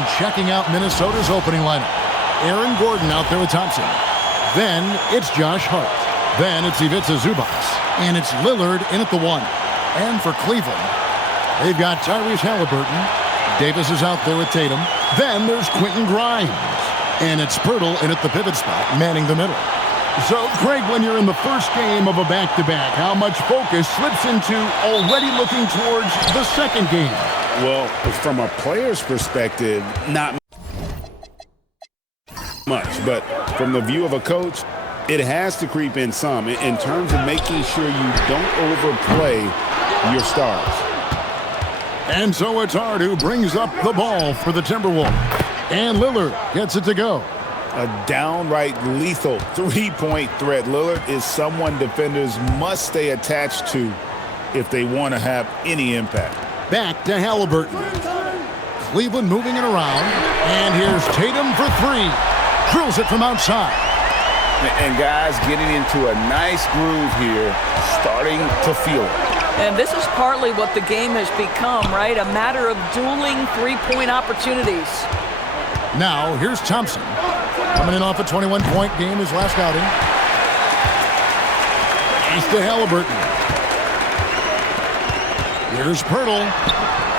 And checking out Minnesota's opening lineup. Aaron Gordon out there with Thompson. Then it's Josh Hart. Then it's Ivica Zubac. And it's Lillard in at the 1. And for Cleveland, they've got Tyrese Halliburton. Davis is out there with Tatum. Then there's Quentin Grimes. And it's Pirtle in at the pivot spot, manning the middle. So, Craig, when you're in the first game of a back-to-back, how much focus slips into already looking towards the second game? Well, from a player's perspective, not much. But from the view of a coach, it has to creep in some in terms of making sure you don't overplay your stars. And so it's Hart who brings up the ball for the Timberwolves. And Lillard gets it to go. A downright lethal three-point threat. Lillard is someone defenders must stay attached to if they want to have any impact. Back to Halliburton. Cleveland moving it around. And here's Tatum for 3. Drills it from outside. And guys getting into a nice groove here, starting to feel it. And this is partly what the game has become, right? A matter of dueling three-point opportunities. Now, here's Thompson. Coming in off a 21-point game his last outing. He's to Halliburton. Here's Pirtle.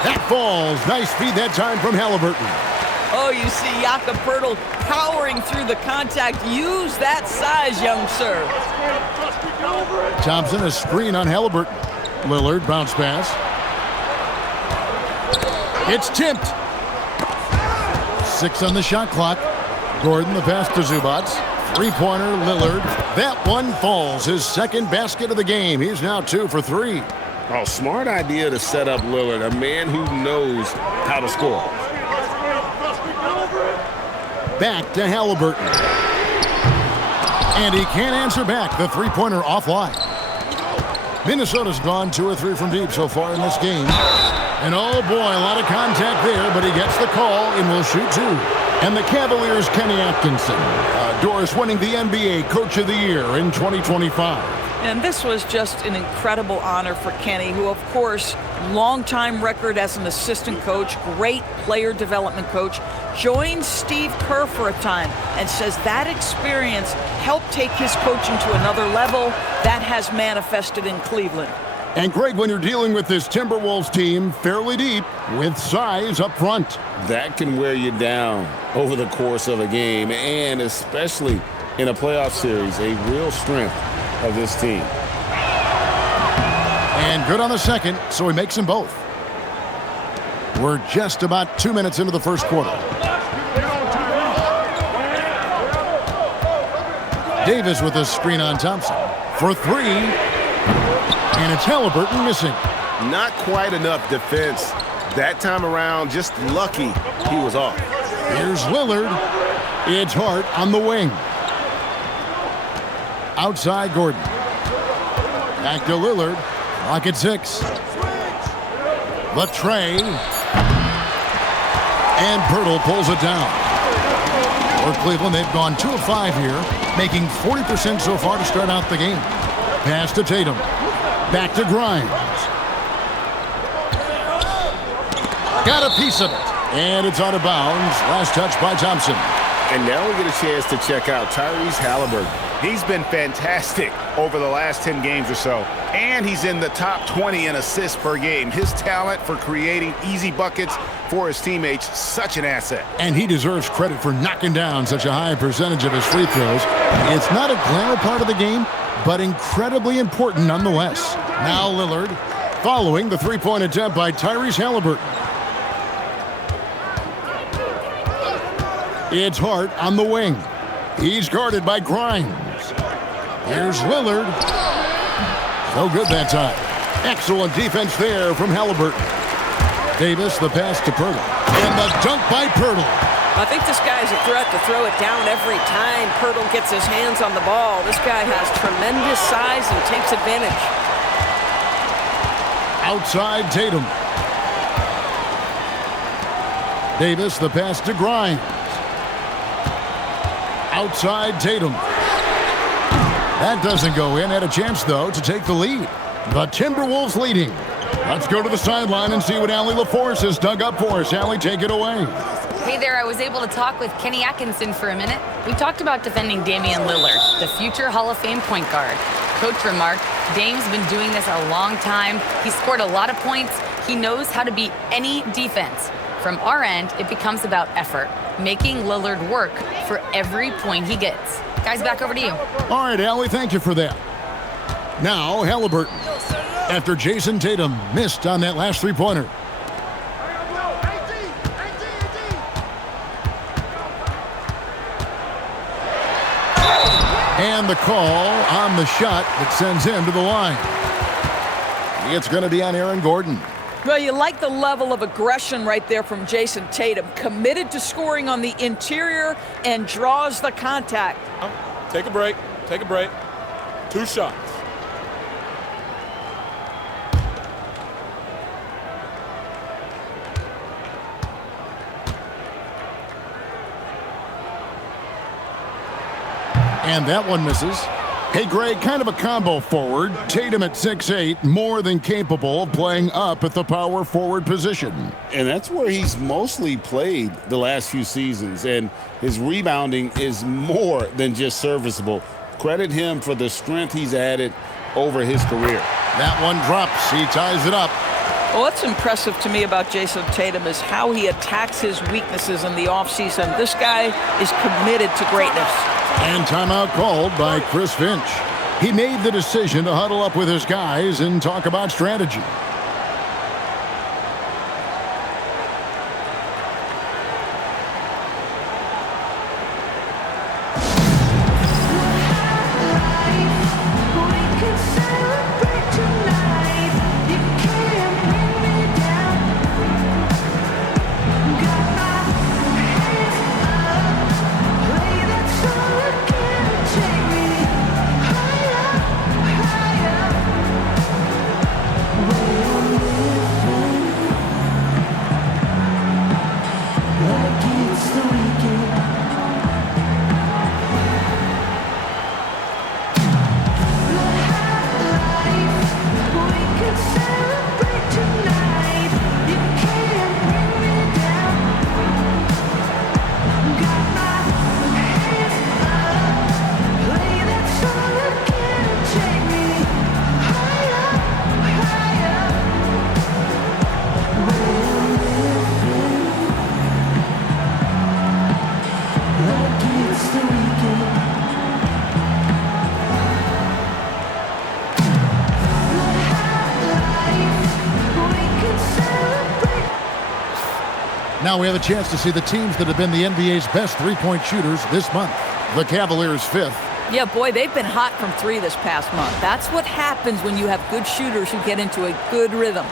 That falls. Nice feed that time from Halliburton. Oh, you see Jakob Pirtle powering through the contact. Use that size, young sir. Thompson, a screen on Halliburton. Lillard, bounce pass. It's tipped. 6 on the shot clock. Gordon, the pass to Zubac. Three-pointer, Lillard. That one falls. His second basket of the game. He's now 2 for 3. Oh, smart idea to set up Lillard, a man who knows how to score. Back to Halliburton. And he can't answer back. The three-pointer offline. Minnesota's gone 2 or 3 from deep so far in this game. And oh boy, a lot of contact there, but he gets the call and will shoot 2. And the Cavaliers' Kenny Atkinson. Doris winning the NBA Coach of the Year in 2025. And this was just an incredible honor for Kenny, who, of course, longtime record as an assistant coach, great player development coach, joined Steve Kerr for a time and says that experience helped take his coaching to another level. That has manifested in Cleveland. And Greg, when you're dealing with this Timberwolves team fairly deep with size up front, that can wear you down over the course of a game, and especially in a playoff series, a real strength of this team. And good on the second, so he makes them both. We're just about 2 minutes into the first quarter. Davis with a screen on Thompson for 3. And it's Halliburton missing. Not quite enough defense that time around. Just lucky he was off. Here's Lillard. It's Hart on the wing. Outside Gordon. Back to Lillard. Clock at 6. The tray. And Pirtle pulls it down. For Cleveland, they've gone 2 of 5 here, making 40% so far to start out the game. Pass to Tatum. Back to Grimes. Got a piece of it. And it's out of bounds. Last touch by Thompson. And now we get a chance to check out Tyrese Halliburton. He's been fantastic over the last 10 games or so. And he's in the top 20 in assists per game. His talent for creating easy buckets for his teammates, such an asset. And he deserves credit for knocking down such a high percentage of his free throws. It's not a glamour part of the game, but incredibly important nonetheless. Now Lillard following the three-point attempt by Tyrese Halliburton. It's Hart on the wing. He's guarded by Grimes. Here's Lillard. No good that time. Excellent defense there from Halliburton. Davis, the pass to Pirtle. And the dunk by Pirtle. I think this guy is a threat to throw it down every time Pirtle gets his hands on the ball. This guy has tremendous size and takes advantage. Outside Tatum. Davis, the pass to Grimes. Outside Tatum. That doesn't go in. Had a chance, though, to take the lead. The Timberwolves leading. Let's go to the sideline and see what Allie LaForce has dug up for us. Allie, take it away. Hey there, I was able to talk with Kenny Atkinson for a minute. We talked about defending Damian Lillard, the future Hall of Fame point guard. Coach remarked, Dame's been doing this a long time. He scored a lot of points. He knows how to beat any defense. From our end, it becomes about effort, making Lillard work for every point he gets. Guys, back over to you. All right, Allie, thank you for that. Now, Halliburton. After Jason Tatum missed on that last three-pointer. And the call on the shot that sends him to the line. It's going to be on Aaron Gordon. Well, you like the level of aggression right there from Jason Tatum. Committed to scoring on the interior and draws the contact. Take a break. Take a break. 2 shots. And that one misses. Hey, Greg, kind of a combo forward. Tatum at 6'8", more than capable of playing up at the power forward position. And that's where he's mostly played the last few seasons, and his rebounding is more than just serviceable. Credit him for the strength he's added over his career. That one drops. He ties it up. Well, what's impressive to me about Jason Tatum is how he attacks his weaknesses in the offseason. This guy is committed to greatness. And timeout called by Chris Finch. He made the decision to huddle up with his guys and talk about strategy. Now we have a chance to see the teams that have been the NBA's best three-point shooters this month. The Cavaliers 5th. Yeah, boy, they've been hot from 3 this past month. That's what happens when you have good shooters who get into a good rhythm.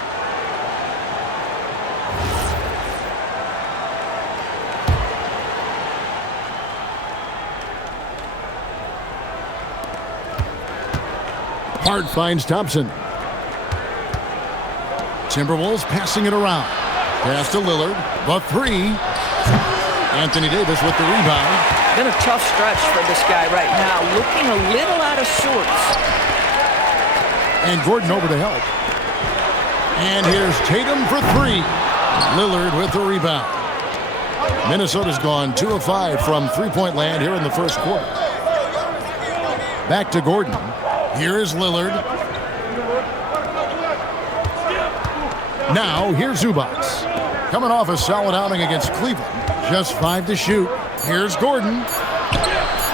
Hart finds Thompson. Timberwolves passing it around. Pass to Lillard. The 3. Anthony Davis with the rebound. Been a tough stretch for this guy right now. Looking a little out of sorts. And Gordon over to help. And here's Tatum for 3. Lillard with the rebound. Minnesota's gone 2 of 5 from three-point land here in the first quarter. Back to Gordon. Here is Lillard. Now, here's Zubac. Coming off a solid outing against Cleveland. Just 5 to shoot. Here's Gordon.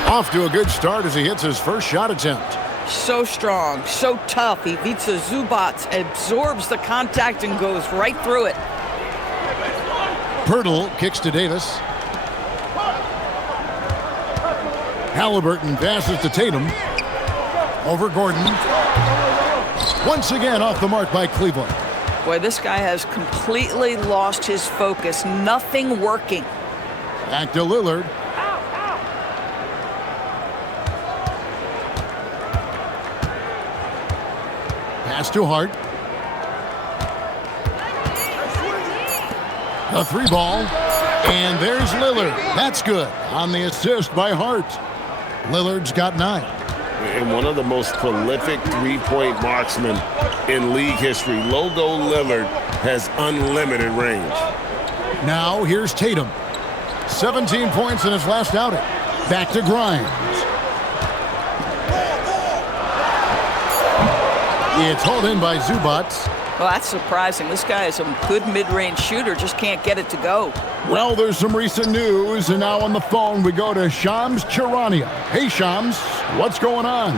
Off to a good start as he hits his first shot attempt. So strong, so tough. He beats the Zubac, absorbs the contact, and goes right through it. Pirtle kicks to Davis. Halliburton passes to Tatum. Over Gordon. Once again off the mark by Cleveland. Boy, this guy has completely lost his focus. Nothing working. Back to Lillard. Pass to Hart. The 3 ball. And there's Lillard. That's good on the assist by Hart. Lillard's got 9. And one of the most prolific three-point marksmen in league history. Logo Lillard has unlimited range. Now here's Tatum. 17 points in his last outing. Back to Grimes. It's hauled in by Zubats. Well, that's surprising. This guy is a good mid-range shooter, just can't get it to go. Well, there's some recent news, and now on the phone we go to Shams Charania. Hey, Shams, what's going on?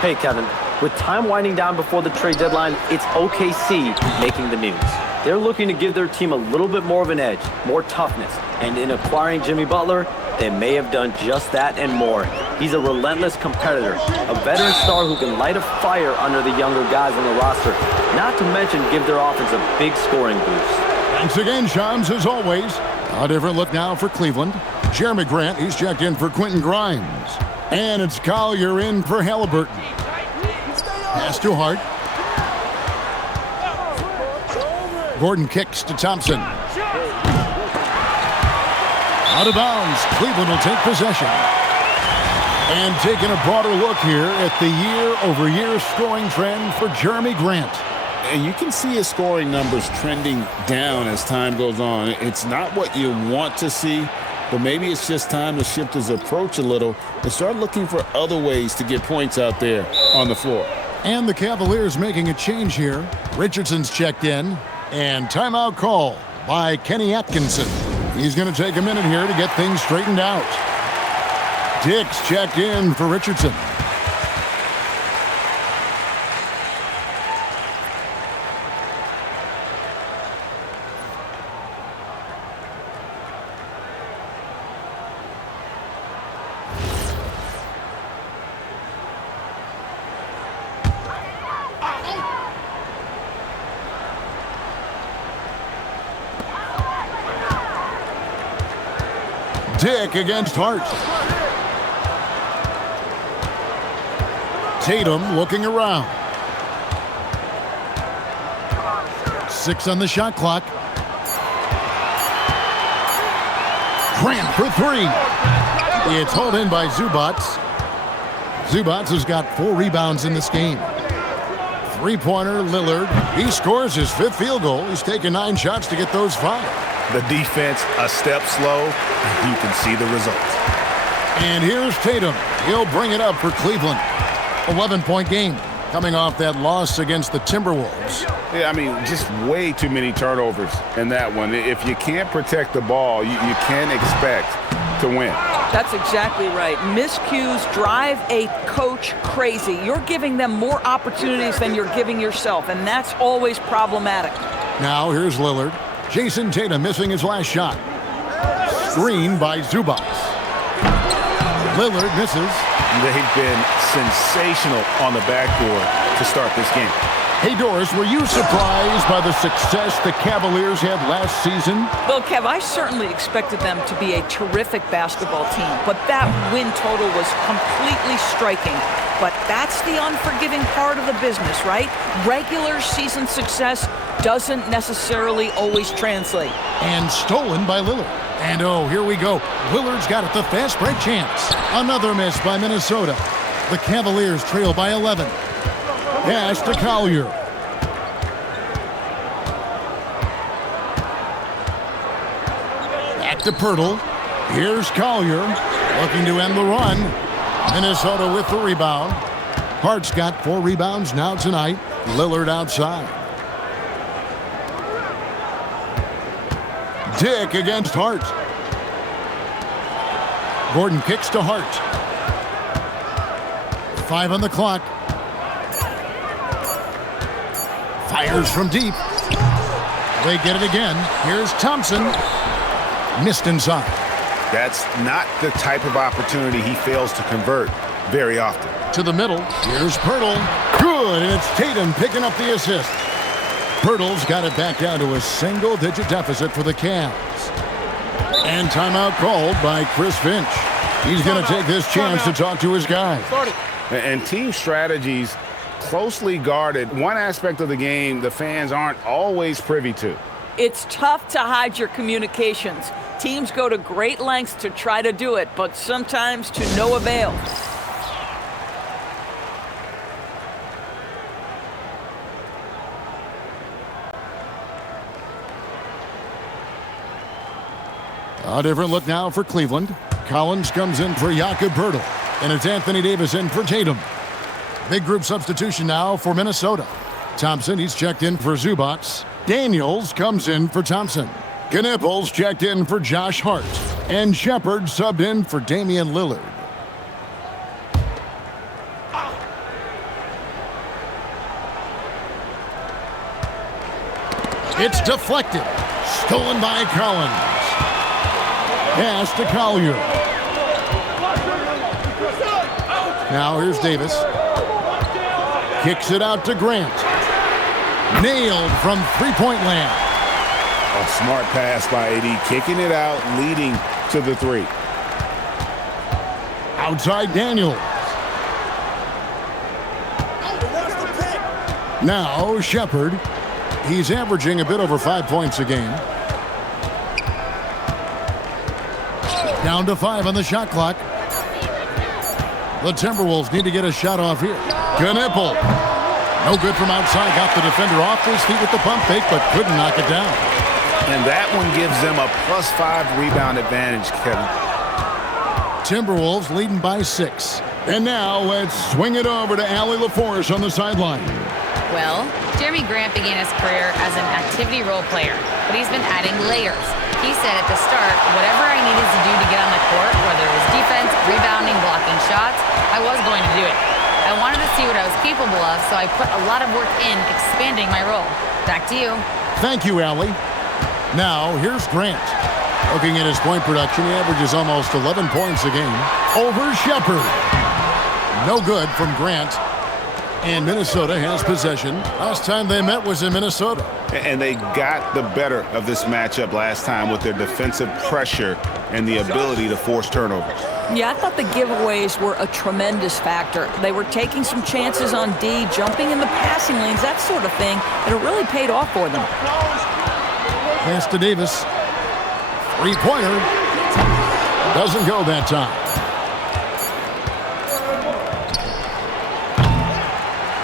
Hey, Kevin. With time winding down before the trade deadline, it's OKC making the news. They're looking to give their team a little bit more of an edge, more toughness. And in acquiring Jimmy Butler, they may have done just that and more. He's a relentless competitor, a veteran star who can light a fire under the younger guys on the roster, not to mention give their offense a big scoring boost. Thanks again, Shams, as always. A different look now for Cleveland. Jeremy Grant, he's checked in for Quentin Grimes. And it's Collier in for Halliburton. Pass to Hart. Gordon kicks to Thompson. Out of bounds. Cleveland will take possession. And taking a broader look here at the year-over-year scoring trend for Jeremy Grant. And you can see his scoring numbers trending down as time goes on. It's not what you want to see, but maybe it's just time to shift his approach a little and start looking for other ways to get points out there on the floor. And the Cavaliers making a change here. Richardson's checked in. And timeout call by Kenny Atkinson. He's going to take a minute here to get things straightened out. Dick's checked in for Richardson. Dick against Hart. Tatum looking around. 6 on the shot clock. Grant for 3. It's hauled in by Zubats. Zubats has got 4 rebounds in this game. Three-pointer, Lillard. He scores his 5th field goal. He's taken 9 shots to get those 5. The defense a step slow, and you can see the result. And here's Tatum. He'll bring it up for Cleveland. 11-point game coming off that loss against the Timberwolves. Yeah, I mean, just way too many turnovers in that one. If you can't protect the ball, you can't expect to win. That's exactly right. Miscues drive a coach crazy. You're giving them more opportunities than you're giving yourself, and that's always problematic. Now here's Lillard. Jason Tatum missing his last shot. Screen by Zubats. Lillard misses. They've been sensational on the backboard to start this game. Hey, Doris, were you surprised by the success the Cavaliers had last season? Well, Kev, I certainly expected them to be a terrific basketball team, but that win total was completely striking. But that's the unforgiving part of the business, right? Regular season success doesn't necessarily always translate. And stolen by Lillard. And oh, here we go. Lillard's got it, the fast break chance. Another miss by Minnesota. The Cavaliers trail by 11. Pass to Collier. Back to Pirtle. Here's Collier looking to end the run. Minnesota with the rebound. Hart's got 4 rebounds now tonight. Lillard outside. Dick against Hart. Gordon kicks to Hart. 5 on the clock. Fires from deep. They get it again. Here's Thompson. Missed inside. That's not the type of opportunity he fails to convert very often. To the middle. Here's Pirtle. Good, and it's Tatum picking up the assist. Pirtle's got it back down to a single-digit deficit for the Cavs. And timeout called by Chris Finch. He's going to take this chance to talk to his guys. And team strategies closely guarded. One aspect of the game the fans aren't always privy to. It's tough to hide your communications. Teams go to great lengths to try to do it, but sometimes to no avail. A different look now for Cleveland. Collins comes in for Jakob Poeltl, and it's Anthony Davis in for Tatum. Big group substitution now for Minnesota. Thompson, he's checked in for Zubac. Daniels comes in for Thompson. Knipples checked in for Josh Hart. And Shepard subbed in for Damian Lillard. It's deflected. Stolen by Collins. Pass to Collier. Now here's Davis. Kicks it out to Grant. Nailed from three-point land. A smart pass by AD, kicking it out, leading to the three. Outside Daniels. Now Shepard. He's averaging a bit over 5 points a game. Down to 5 on the shot clock. The Timberwolves need to get a shot off here. Knipple. No good from outside. Got the defender off his feet with the pump fake, but couldn't knock it down. And that one gives them a +5 rebound advantage, Kevin. Timberwolves leading by 6. And now let's swing it over to Allie LaForce on the sideline. Well, Jeremy Grant began his career as an activity role player, but he's been adding layers. He said at the start, whatever I needed to do to get on the court, whether it was defense, rebounding, blocking shots, I was going to do it. I wanted to see what I was capable of, so I put a lot of work in expanding my role. Back to you. Thank you, Allie. Now, here's Grant. Looking at his point production, he averages almost 11 points a game. Over Shepard. No good from Grant. And Minnesota has possession. Last time they met was in Minnesota. And they got the better of this matchup last time with their defensive pressure and the ability to force turnovers. Yeah, I thought the giveaways were a tremendous factor. They were taking some chances on D, jumping in the passing lanes, that sort of thing, and it really paid off for them. Pass to Davis. Three-pointer. Doesn't go that time.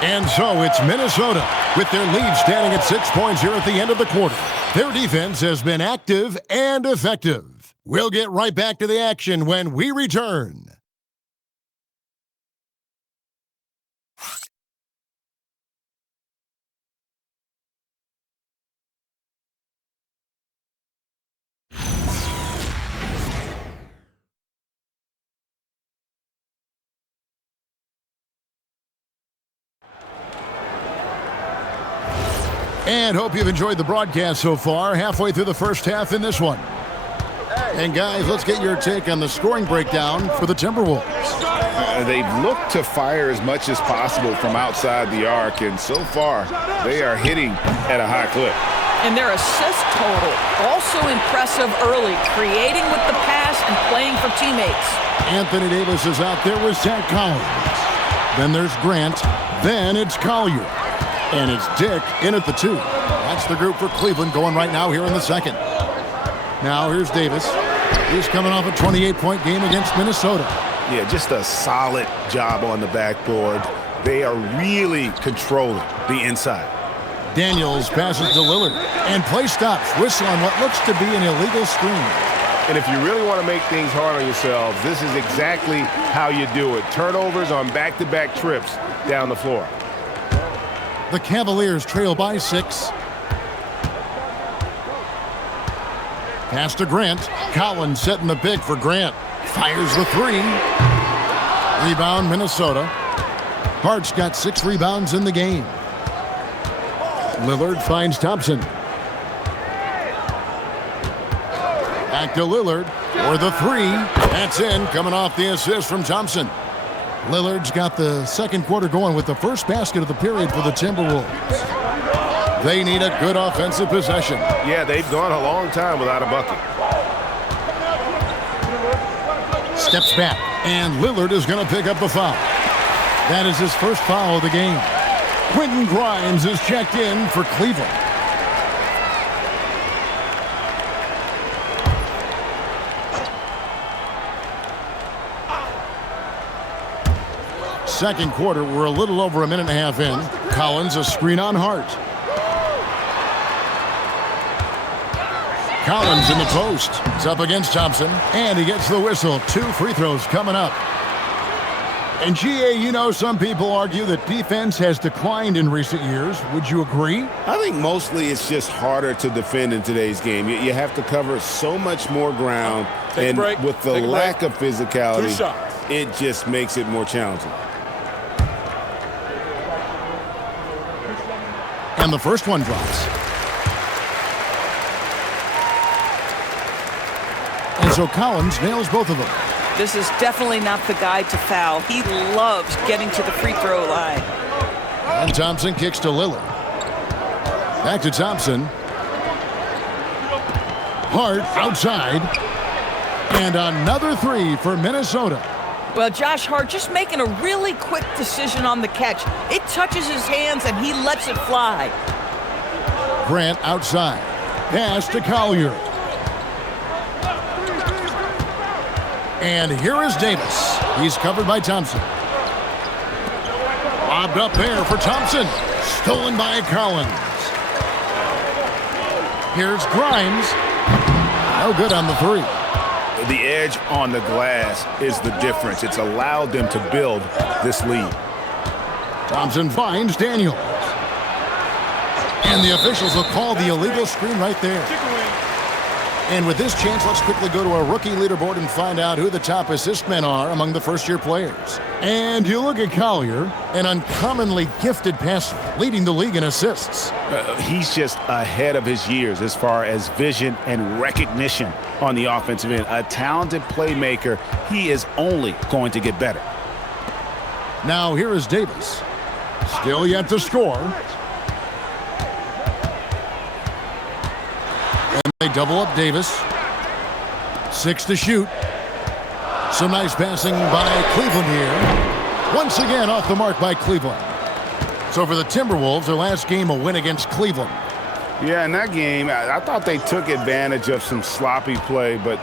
And so it's Minnesota with their lead standing at 6 points here at the end of the quarter. Their defense has been active and effective. We'll get right back to the action when we return. And hope you've enjoyed the broadcast so far. Halfway through the first half in this one. And guys, let's get your take on the scoring breakdown for the Timberwolves. They've looked to fire as much as possible from outside the arc, and so far they are hitting at a high clip. And their assist total, also impressive early, creating with the pass and playing for teammates. Anthony Davis is out there with Zach Collins. Then there's Grant. Then it's Collier. And it's Dick in at the 2. That's the group for Cleveland going right now here in the second. Now here's Davis. He's coming off a 28-point game against Minnesota. Yeah, just a solid job on the backboard. They are really controlling the inside. Daniels passes to Lillard. And play stops. Whistle on what looks to be an illegal screen. And if you really want to make things hard on yourselves, this is exactly how you do it. Turnovers on back-to-back trips down the floor. The Cavaliers trail by 6. Pass to Grant. Collins setting the pick for Grant. Fires the 3. Rebound, Minnesota. Hart's got 6 rebounds in the game. Lillard finds Thompson. Back to Lillard for the 3. That's in, coming off the assist from Thompson. Lillard's got the second quarter going with the first basket of the period for the Timberwolves. They need a good offensive possession. Yeah, they've gone a long time without a bucket. Steps back, and Lillard is going to pick up the foul. That is his first foul of the game. Quentin Grimes is checked in for Cleveland. Second quarter, we're a little over a minute and a half in. Collins, a screen on Hart. Collins in the post. It's up against Thompson, and he gets the whistle. 2 free throws coming up. And GA, you know, some people argue that defense has declined in recent years. Would you agree? I think mostly it's just harder to defend in today's game. You have to cover so much more ground, and with the lack of physicality, it just makes it more challenging. And the first one drops. And so Collins nails both of them. This is definitely not the guy to foul. He loves getting to the free throw line. And Thompson kicks to Lillard. Back to Thompson. Hart outside. And another 3 for Minnesota. Well, Josh Hart just making a really quick decision on the catch. It touches his hands and he lets it fly. Grant outside. Pass to Collier. And here is Davis. He's covered by Thompson. Lobbed up there for Thompson. Stolen by Collins. Here's Grimes. No good on the 3. The edge on the glass is the difference. It's allowed them to build this lead. Thompson finds Daniels. And the officials will call the illegal screen right there. And with this chance, let's quickly go to our rookie leaderboard and find out who the top assist men are among the first-year players. And you look at Collier, an uncommonly gifted passer, leading the league in assists. He's just ahead of his years as far as vision and recognition on the offensive end. A talented playmaker. He is only going to get better. Now here is Davis. Still yet to score. And they double up Davis. 6 to shoot. Some nice passing by Cleveland here. Once again off the mark by Cleveland. So for the Timberwolves, their last game a win against Cleveland. Yeah, in that game, I thought they took advantage of some sloppy play, but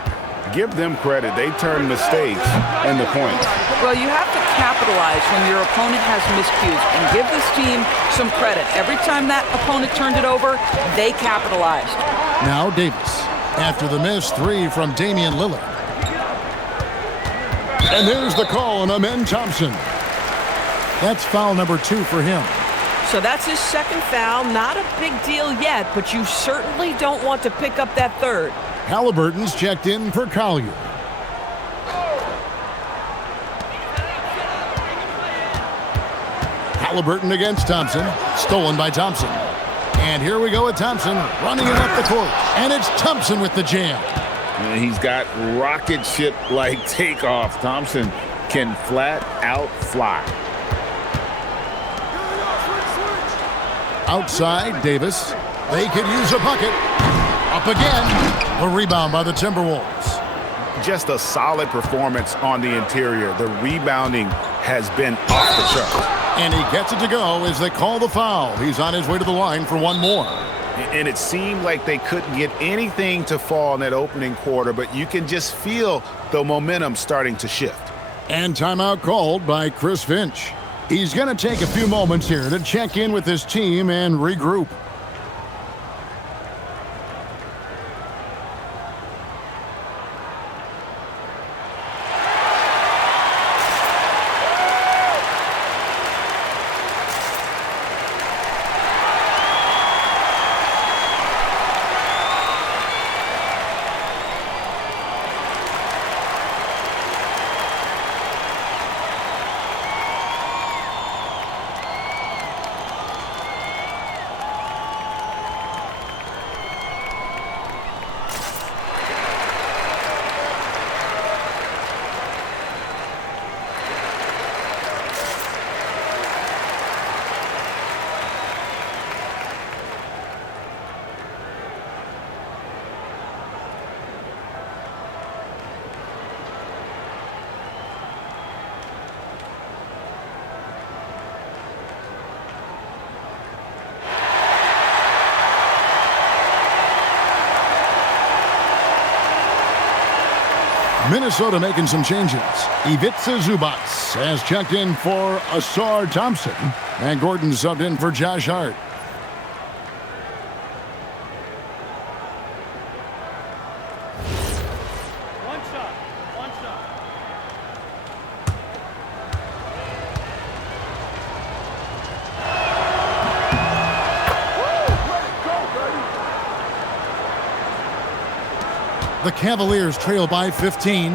give them credit. They turned mistakes into points. Well, you have to capitalize when your opponent has miscues and give this team some credit. Every time that opponent turned it over, they capitalized. Now Davis, after the missed 3 from Damian Lillard. And there's the call on Amen Thompson. That's foul number 2 for him. So that's his second foul. Not a big deal yet, but you certainly don't want to pick up that third. Halliburton's checked in for Collier. Halliburton against Thompson. Stolen by Thompson. And here we go with Thompson running it up the court. And it's Thompson with the jam. And he's got rocket ship-like takeoff. Thompson can flat out fly. Outside, Davis. They could use a bucket. Up again. A rebound by the Timberwolves. Just a solid performance on the interior. The rebounding has been off the chart. And he gets it to go as they call the foul. He's on his way to the line for one more. And it seemed like they couldn't get anything to fall in that opening quarter, but you can just feel the momentum starting to shift. And timeout called by Chris Finch. He's going to take a few moments here to check in with his team and regroup. Minnesota making some changes. Ivica Zubac has checked in for Asar Thompson. And Gordon subbed in for Josh Hart. The Cavaliers trail by 15.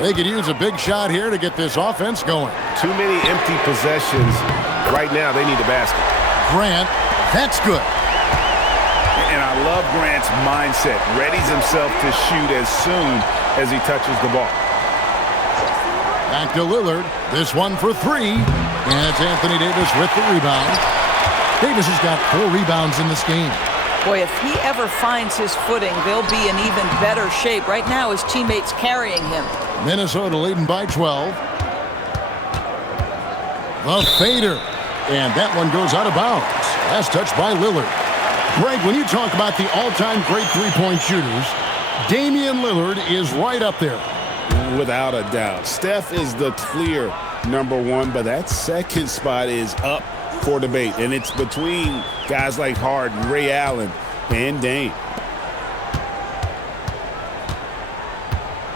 They could use a big shot here to get this offense going. Too many empty possessions. Right now, they need a basket. Grant, that's good. And I love Grant's mindset. Readies himself to shoot as soon as he touches the ball. Back to Lillard. This one for three. And it's Anthony Davis with the rebound. Davis has got 4 rebounds in this game. Boy, if he ever finds his footing, they'll be in even better shape. Right now, his teammates carrying him. Minnesota leading by 12. The fader. And that one goes out of bounds. Last touch by Lillard. Greg, when you talk about the all-time great three-point shooters, Damian Lillard is right up there. Without a doubt. Steph is the clear #1, but that second spot is up for debate. And it's between guys like Harden, Ray Allen, and Dame.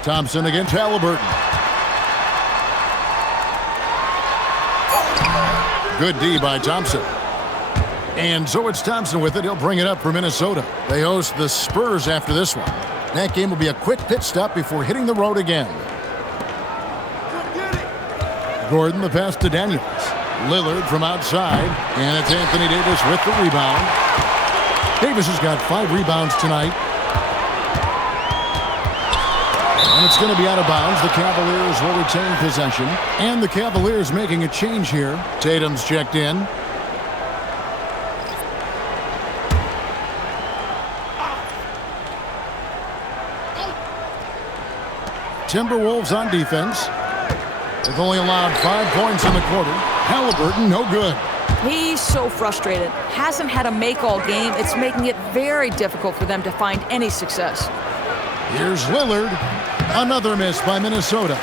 Thompson against Halliburton. Good D by Thompson. And so it's Thompson with it. He'll bring it up for Minnesota. They host the Spurs after this one. That game will be a quick pit stop before hitting the road again. Gordon, the pass to Daniels. Lillard from outside. And it's Anthony Davis with the rebound. Davis has got 5 rebounds tonight. And it's going to be out of bounds. The Cavaliers will retain possession. And the Cavaliers making a change here. Tatum's checked in. Timberwolves on defense. They've only allowed 5 points in the quarter. Halliburton, no good. He's so frustrated. Hasn't had a make all game. It's making it very difficult for them to find any success. Here's Lillard. Another miss by Minnesota.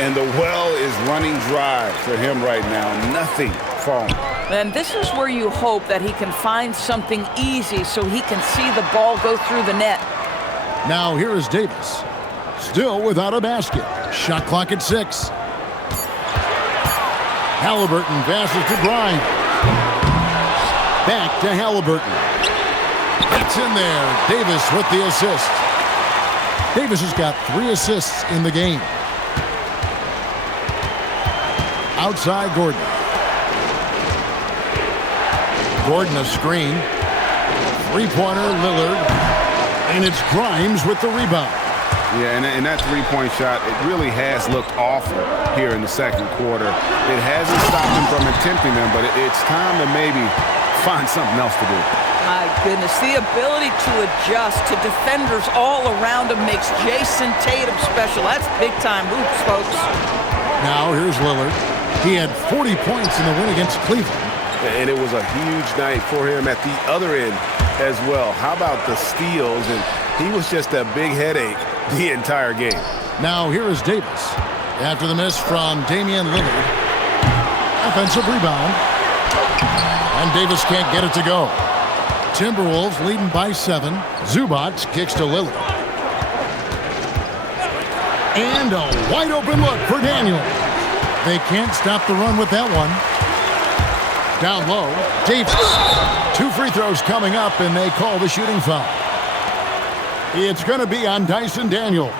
And the well is running dry for him right now. Nothing falling. And this is where you hope that he can find something easy so he can see the ball go through the net. Now here is Davis. Still without a basket. Shot clock at 6. Halliburton passes to Bryant. Back to Halliburton. It's in there. Davis with the assist. Davis has got 3 assists in the game. Outside Gordon. Gordon a screen. 3-pointer Lillard. And it's Grimes with the rebound. Yeah, and that three-point shot, it really has looked awful here in the second quarter. It hasn't stopped him from attempting them, but it's time to maybe find something else to do. My goodness, the ability to adjust to defenders all around him makes Jason Tatum special. That's big-time hoops, folks. Now here's Lillard. He had 40 points in the win against Cleveland. And it was a huge night for him at the other end as well. How about the steals? And he was just a big headache the entire game. Now here is Davis. After the miss from Damian Lillard. Offensive rebound. And Davis can't get it to go. Timberwolves leading by 7. Zubac kicks to Lillard. And a wide open look for Daniel. They can't stop the run with that one. Down low, Davis. 2 free throws coming up, and they call the shooting foul. It's going to be on Dyson Daniels.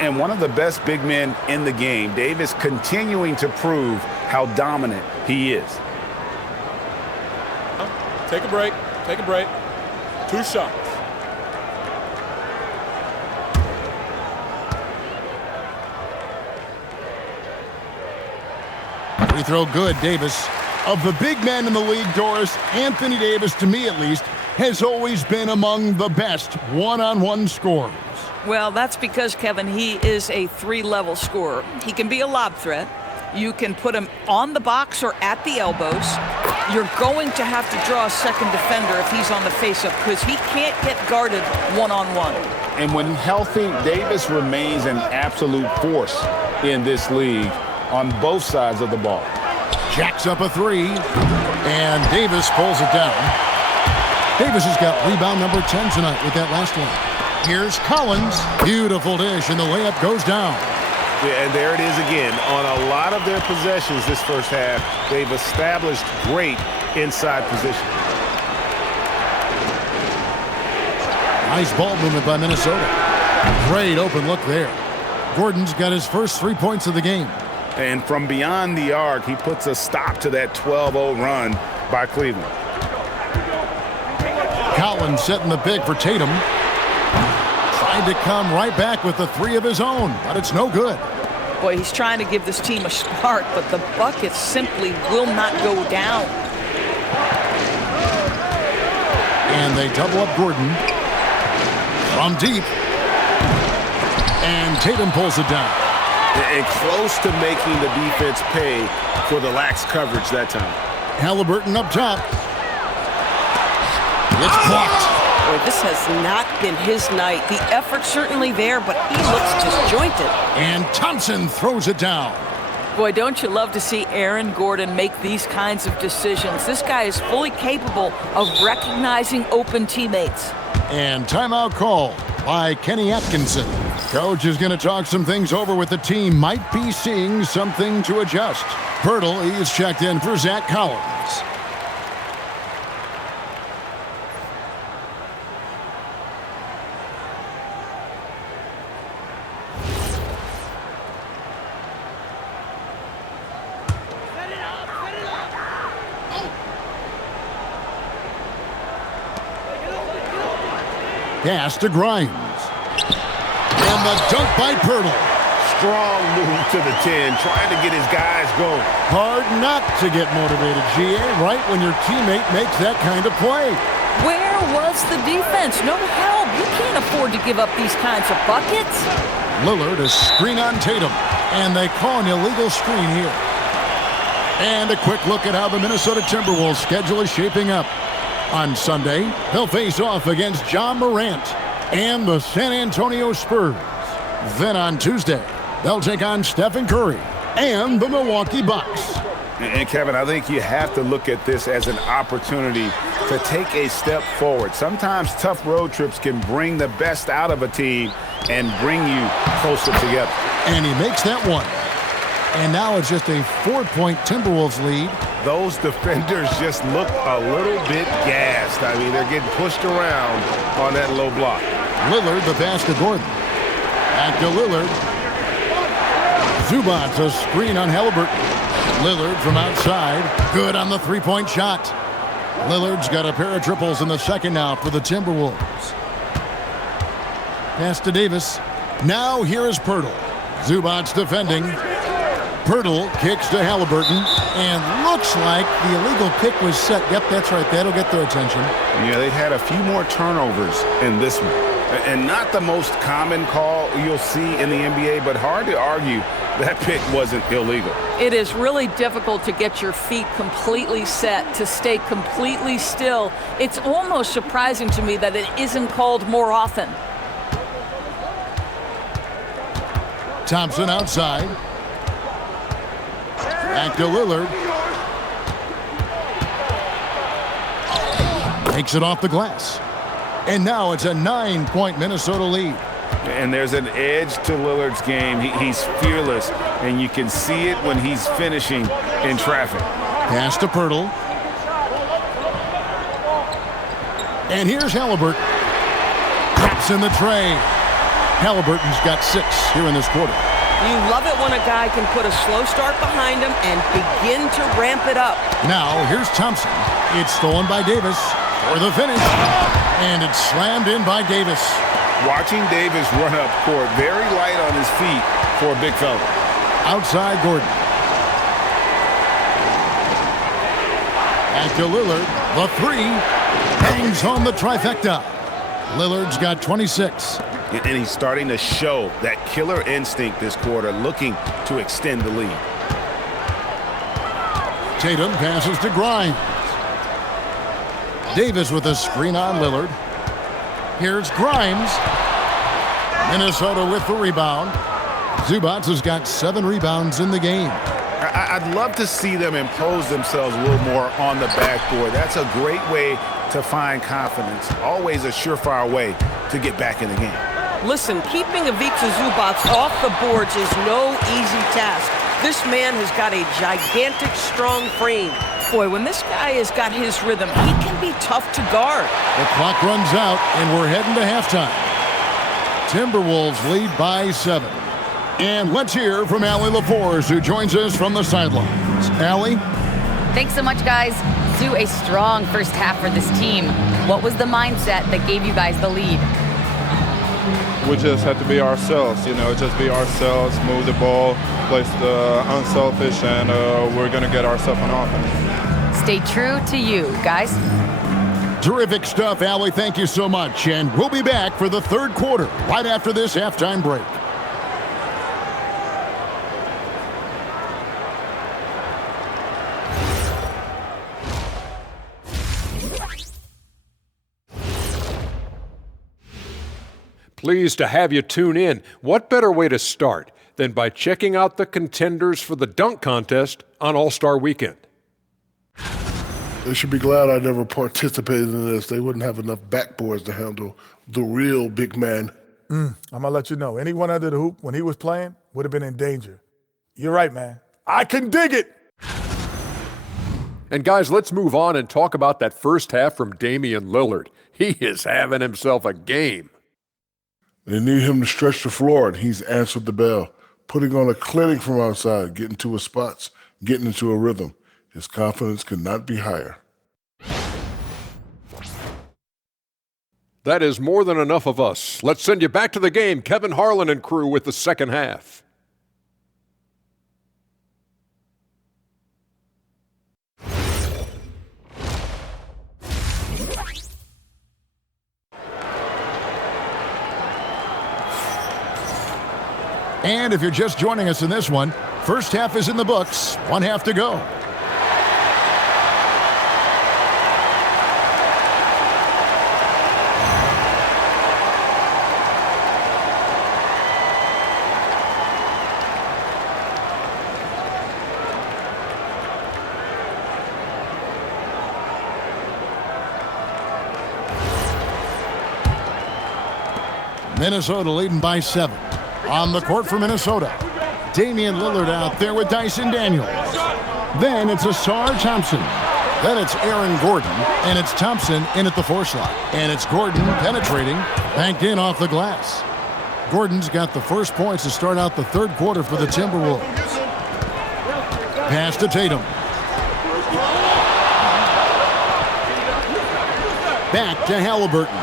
And one of the best big men in the game, Davis continuing to prove how dominant he is. Take a break. Take a break. 2 shots. Free throw good, Davis. Of the big men in the league, Doris, Anthony Davis, to me at least, has always been among the best one-on-one scorers. Well, that's because, Kevin, he is a 3-level scorer. He can be a lob threat. You can put him on the box or at the elbows. You're going to have to draw a second defender if he's on the face-up because he can't get guarded one-on-one. And when healthy, Davis remains an absolute force in this league on both sides of the ball. Jacks up a 3, and Davis pulls it down. Davis has got rebound number 10 tonight with that last one. Here's Collins. Beautiful dish, and the layup goes down. Yeah, and there it is again. On a lot of their possessions this first half, they've established great inside position. Nice ball movement by Minnesota. Great open look there. Gordon's got his first 3 points of the game. And from beyond the arc, he puts a stop to that 12-0 run by Cleveland. Collins setting the pick for Tatum. Tried to come right back with the 3 of his own, but it's no good. Boy, he's trying to give this team a spark, but the buckets simply will not go down. And they double up Gordon from deep. And Tatum pulls it down. And close to making the defense pay for the lax coverage that time. Halliburton up top. It's blocked. Boy, this has not been his night. The effort's certainly there, but he looks disjointed. And Thompson throws it down. Boy, don't you love to see Aaron Gordon make these kinds of decisions. This guy is fully capable of recognizing open teammates. And timeout call by Kenny Atkinson. Coach is going to talk some things over with the team. Might be seeing something to adjust. Pirtle, he's checked in for Zach Collins. Pass to Grimes. And the dunk by Pirtle. Strong move to the 10, trying to get his guys going. Hard not to get motivated, GA, right when your teammate makes that kind of play. Where was the defense? No help. You can't afford to give up these kinds of buckets. Lillard a screen on Tatum. And they call an illegal screen here. And a quick look at how the Minnesota Timberwolves schedule is shaping up. On Sunday, they'll face off against John Morant and the San Antonio Spurs. Then on Tuesday, they'll take on Stephen Curry and the Milwaukee Bucks. And Kevin, I think you have to look at this as an opportunity to take a step forward. Sometimes tough road trips can bring the best out of a team and bring you closer together. And he makes that one. And now it's just a 4-point Timberwolves lead. Those defenders just look a little bit gassed. I mean, they're getting pushed around on that low block. Lillard, the pass to Gordon. Back to Lillard. Zubac, a screen on Halliburton. Lillard from outside. Good on the 3-point shot. Lillard's got a pair of triples in the second now for the Timberwolves. Pass to Davis. Now here is Pirtle. Zubac defending. Pirtle kicks to Halliburton, and looks like the illegal kick was set. Yep, that's right. That'll get their attention. Yeah, they've had a few more turnovers in this one. And not the most common call you'll see in the NBA, but hard to argue that pick wasn't illegal. It is really difficult to get your feet completely set, to stay completely still. It's almost surprising to me that it isn't called more often. Thompson outside. Back to Lillard. Takes it off the glass. And now it's a 9-point Minnesota lead. And there's an edge to Lillard's game. He's fearless, and you can see it when he's finishing in traffic. Pass to Pirtle. And here's Halliburton. Taps in the tray. Halliburton's got 6 here in this quarter. You love it when a guy can put a slow start behind him and begin to ramp it up. Now, here's Thompson. It's stolen by Davis for the finish. And it's slammed in by Davis. Watching Davis run up court, very light on his feet for a big fella. Outside Gordon. Back to Lillard. The 3. Hangs home the trifecta. Lillard's got 26. And he's starting to show that killer instinct this quarter, looking to extend the lead. Tatum passes to Grimes. Davis with a screen on Lillard. Here's Grimes. Minnesota with the rebound. Zubac has got 7 rebounds in the game. I'd love to see them impose themselves a little more on the backboard. That's a great way to find confidence. Always a surefire way to get back in the game. Listen, keeping Ivica Zubac off the boards is no easy task. This man has got a gigantic, strong frame. Boy, when this guy has got his rhythm, he can be tough to guard. The clock runs out, and we're heading to halftime. Timberwolves lead by 7. And let's hear from Allie LaForce, who joins us from the sidelines. Allie? Thanks so much, guys. Sue, a strong first half for this team. What was the mindset that gave you guys the lead? We just have to be ourselves, just be ourselves, move the ball, play unselfish, and we're going to get ourselves on offense. Stay true to you, guys. Terrific stuff, Allie. Thank you so much. And we'll be back for the third quarter right after this halftime break. Pleased to have you tune in. What better way to start than by checking out the contenders for the dunk contest on All-Star Weekend? They should be glad I never participated in this. They wouldn't have enough backboards to handle the real big man. I'm going to let you know. Anyone under the hoop, when he was playing, would have been in danger. You're right, man. I can dig it. And guys, let's move on and talk about that first half from Damian Lillard. He is having himself a game. They need him to stretch the floor, and he's answered the bell, putting on a clinic from outside, getting to his spots, getting into a rhythm. His confidence could not be higher. That is more than enough of us. Let's send you back to the game. Kevin Harlan and crew with the second half. And if you're just joining us in this one, first half is in the books, one half to go. Minnesota leading by 7. On the court for Minnesota, Damian Lillard out there with Dyson Daniels. Then it's Asar Thompson. Then it's Aaron Gordon, and it's Thompson in at the 4 slot. And it's Gordon penetrating, banked in off the glass. Gordon's got the first points to start out the third quarter for the Timberwolves. Pass to Tatum. Back to Halliburton.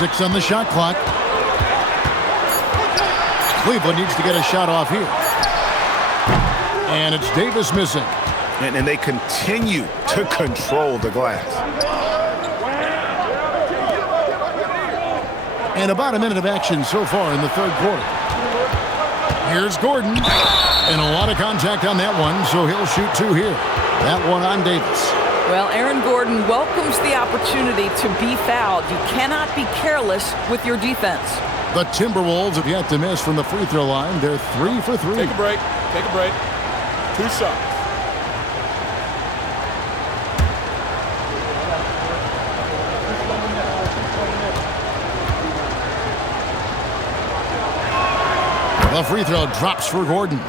6 on the shot clock. Cleveland needs to get a shot off here. And it's Davis missing. And they continue to control the glass. And about a minute of action so far in the third quarter. Here's Gordon. And a lot of contact on that one, so he'll shoot 2 here. That one on Davis. Well, Aaron Gordon welcomes the opportunity to be fouled. You cannot be careless with your defense. The Timberwolves have yet to miss from the free throw line. They're 3 for 3. Take a break. Take a break. 2 shots. The free throw drops for Gordon.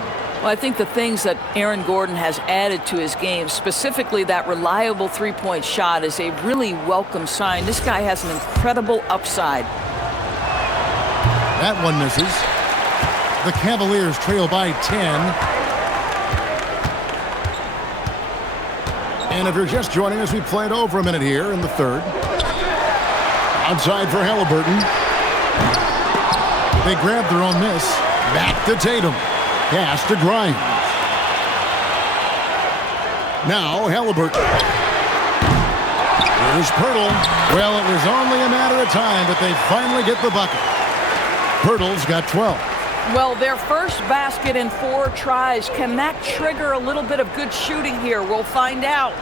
Well, I think the things that Aaron Gordon has added to his game, specifically that reliable three-point shot, is a really welcome sign. This guy has an incredible upside. That one misses. The Cavaliers trail by 10. And if you're just joining us, we played over a minute here in the third. Outside for Halliburton. They grab their own miss. Back to Tatum. Pass to Grimes. Now Halliburton. Here's Pirtle. Well, it was only a matter of time, but they finally get the bucket. Pirtle's got 12. Well, their first basket in 4 tries. Can that trigger a little bit of good shooting here? We'll find out.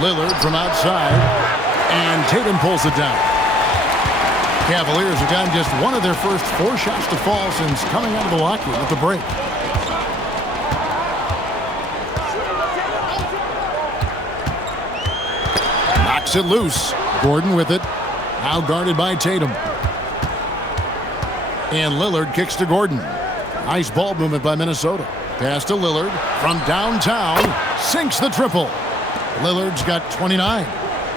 Lillard from outside, and Tatum pulls it down. Cavaliers have gotten just one of their first 4 shots to fall since coming out of the locker room at the break. Knocks it loose. Gordon with it. Now guarded by Tatum. And Lillard kicks to Gordon. Nice ball movement by Minnesota. Pass to Lillard from downtown. Sinks the triple. Lillard's got 29.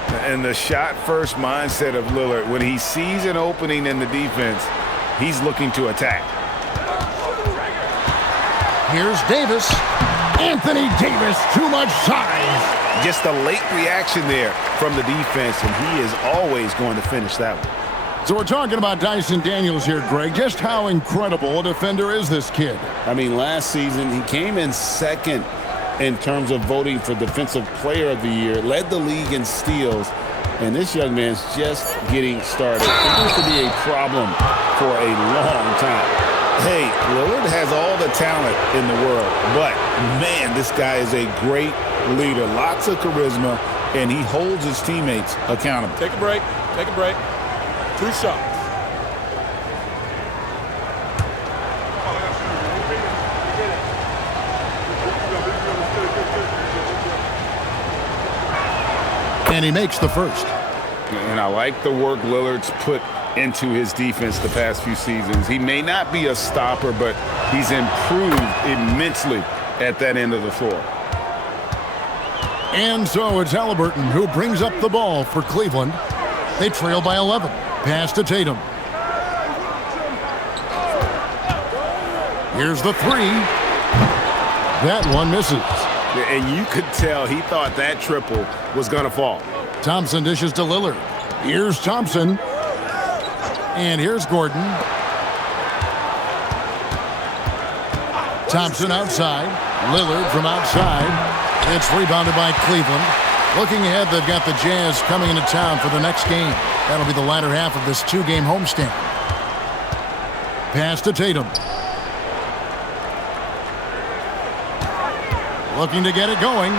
And the shot-first mindset of Lillard, when he sees an opening in the defense, he's looking to attack. Here's Davis. Anthony Davis, too much size. Just a late reaction there from the defense, and he is always going to finish that one. So we're talking about Dyson Daniels here, Greg. Just how incredible a defender is this kid? I mean, last season he came in second in terms of voting for Defensive Player of the Year, led the league in steals, and this young man's just getting started. It used to be a problem for a long time. Hey, Lillard has all the talent in the world, but, man, this guy is a great leader. Lots of charisma, and he holds his teammates accountable. Take a break. Take a break. 2 shots. And he makes the first. And I like the work Lillard's put into his defense the past few seasons. He may not be a stopper, but he's improved immensely at that end of the floor. And so it's Halliburton who brings up the ball for Cleveland. They trail by 11. Pass to Tatum. Here's the three. That one misses. And you could tell he thought that triple was going to fall. Thompson dishes to Lillard. Here's Thompson. And here's Gordon. Thompson outside. Lillard from outside. It's rebounded by Cleveland. Looking ahead, they've got the Jazz coming into town for the next game. That'll be the latter half of this 2-game homestand. Pass to Tatum. Looking to get it going.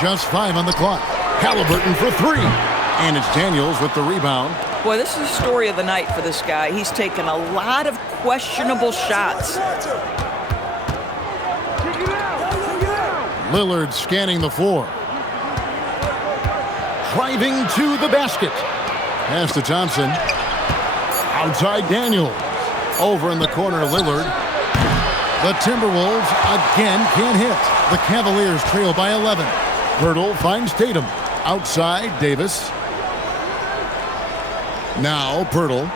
Just 5 on the clock. Halliburton for 3. And it's Daniels with the rebound. Boy, this is the story of the night for this guy. He's taken a lot of questionable shots. Lillard scanning the floor. Driving to the basket. Pass to Thompson. Outside Daniels. Over in the corner, Lillard. The Timberwolves again can't hit. The Cavaliers trail by 11. Hurdle finds Tatum. Outside, Davis. Now, Pirtle.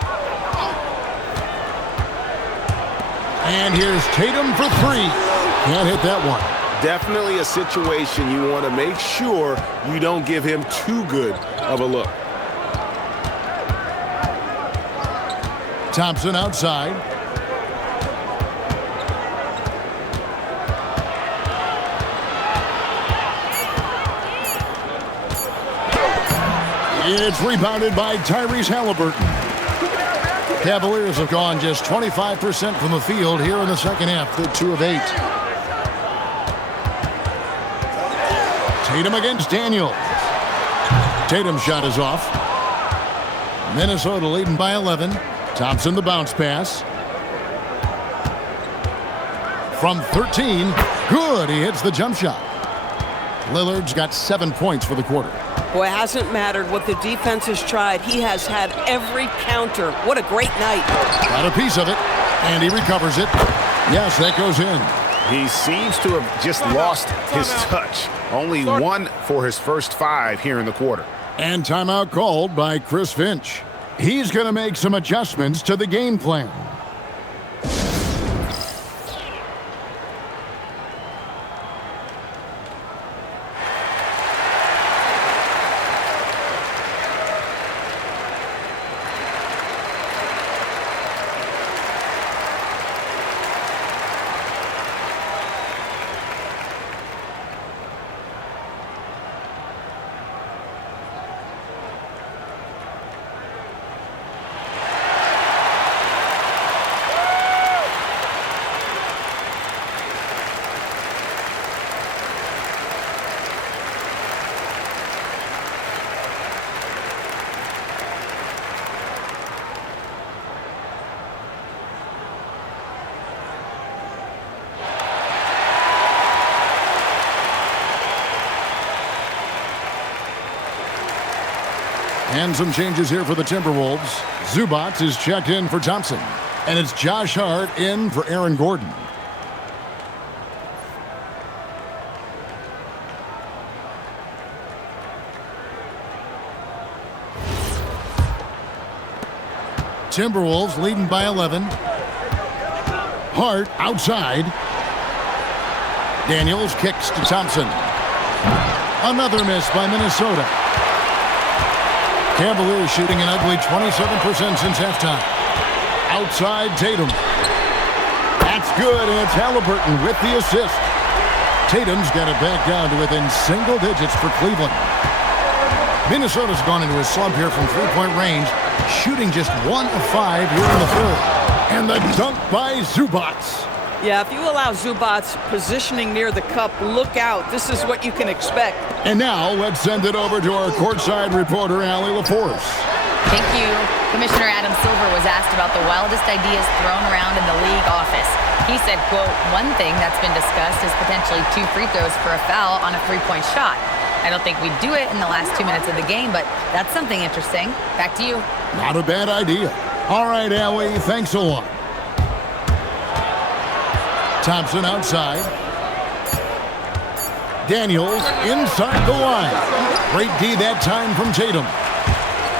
And here's Tatum for 3. Can't hit that one. Definitely a situation you want to make sure you don't give him too good of a look. Thompson outside. It's rebounded by Tyrese Halliburton. Cavaliers have gone just 25% from the field here in the second half. They're 2 of 8. Tatum against Daniels. Tatum's shot is off. Minnesota leading by 11. Thompson the bounce pass. From 13. Good. He hits the jump shot. Lillard's got 7 points for the quarter. Boy, it hasn't mattered what the defense has tried. He has had every counter. What a great night. Got a piece of it, and he recovers it. Yes, that goes in. He seems to have just lost his touch. Only 1 for his first 5 here in the quarter. And timeout called by Chris Finch. He's going to make some adjustments to the game plan. And some changes here for the Timberwolves. Zubac is checked in for Thompson. And it's Josh Hart in for Aaron Gordon. Timberwolves leading by 11. Hart outside. Daniels kicks to Thompson. Another miss by Minnesota. Cavaliers shooting an ugly 27% since halftime. Outside Tatum. That's good, and it's Halliburton with the assist. Tatum's got it back down to within single digits for Cleveland. Minnesota's gone into a slump here from three-point range, shooting just 1 of 5 here in the third. And the dunk by Zubac. Yeah, if you allow Zubac positioning near the cup, look out. This is what you can expect. And now let's send it over to our courtside reporter, Allie LaForce. Thank you. Commissioner Adam Silver was asked about the wildest ideas thrown around in the league office. He said, quote, one thing that's been discussed is potentially 2 free throws for a foul on a three-point shot. I don't think we'd do it in the last 2 minutes of the game, but that's something interesting. Back to you. Not a bad idea. All right, Allie, thanks a lot. Thompson outside. Daniels inside the line. Great D that time from Tatum.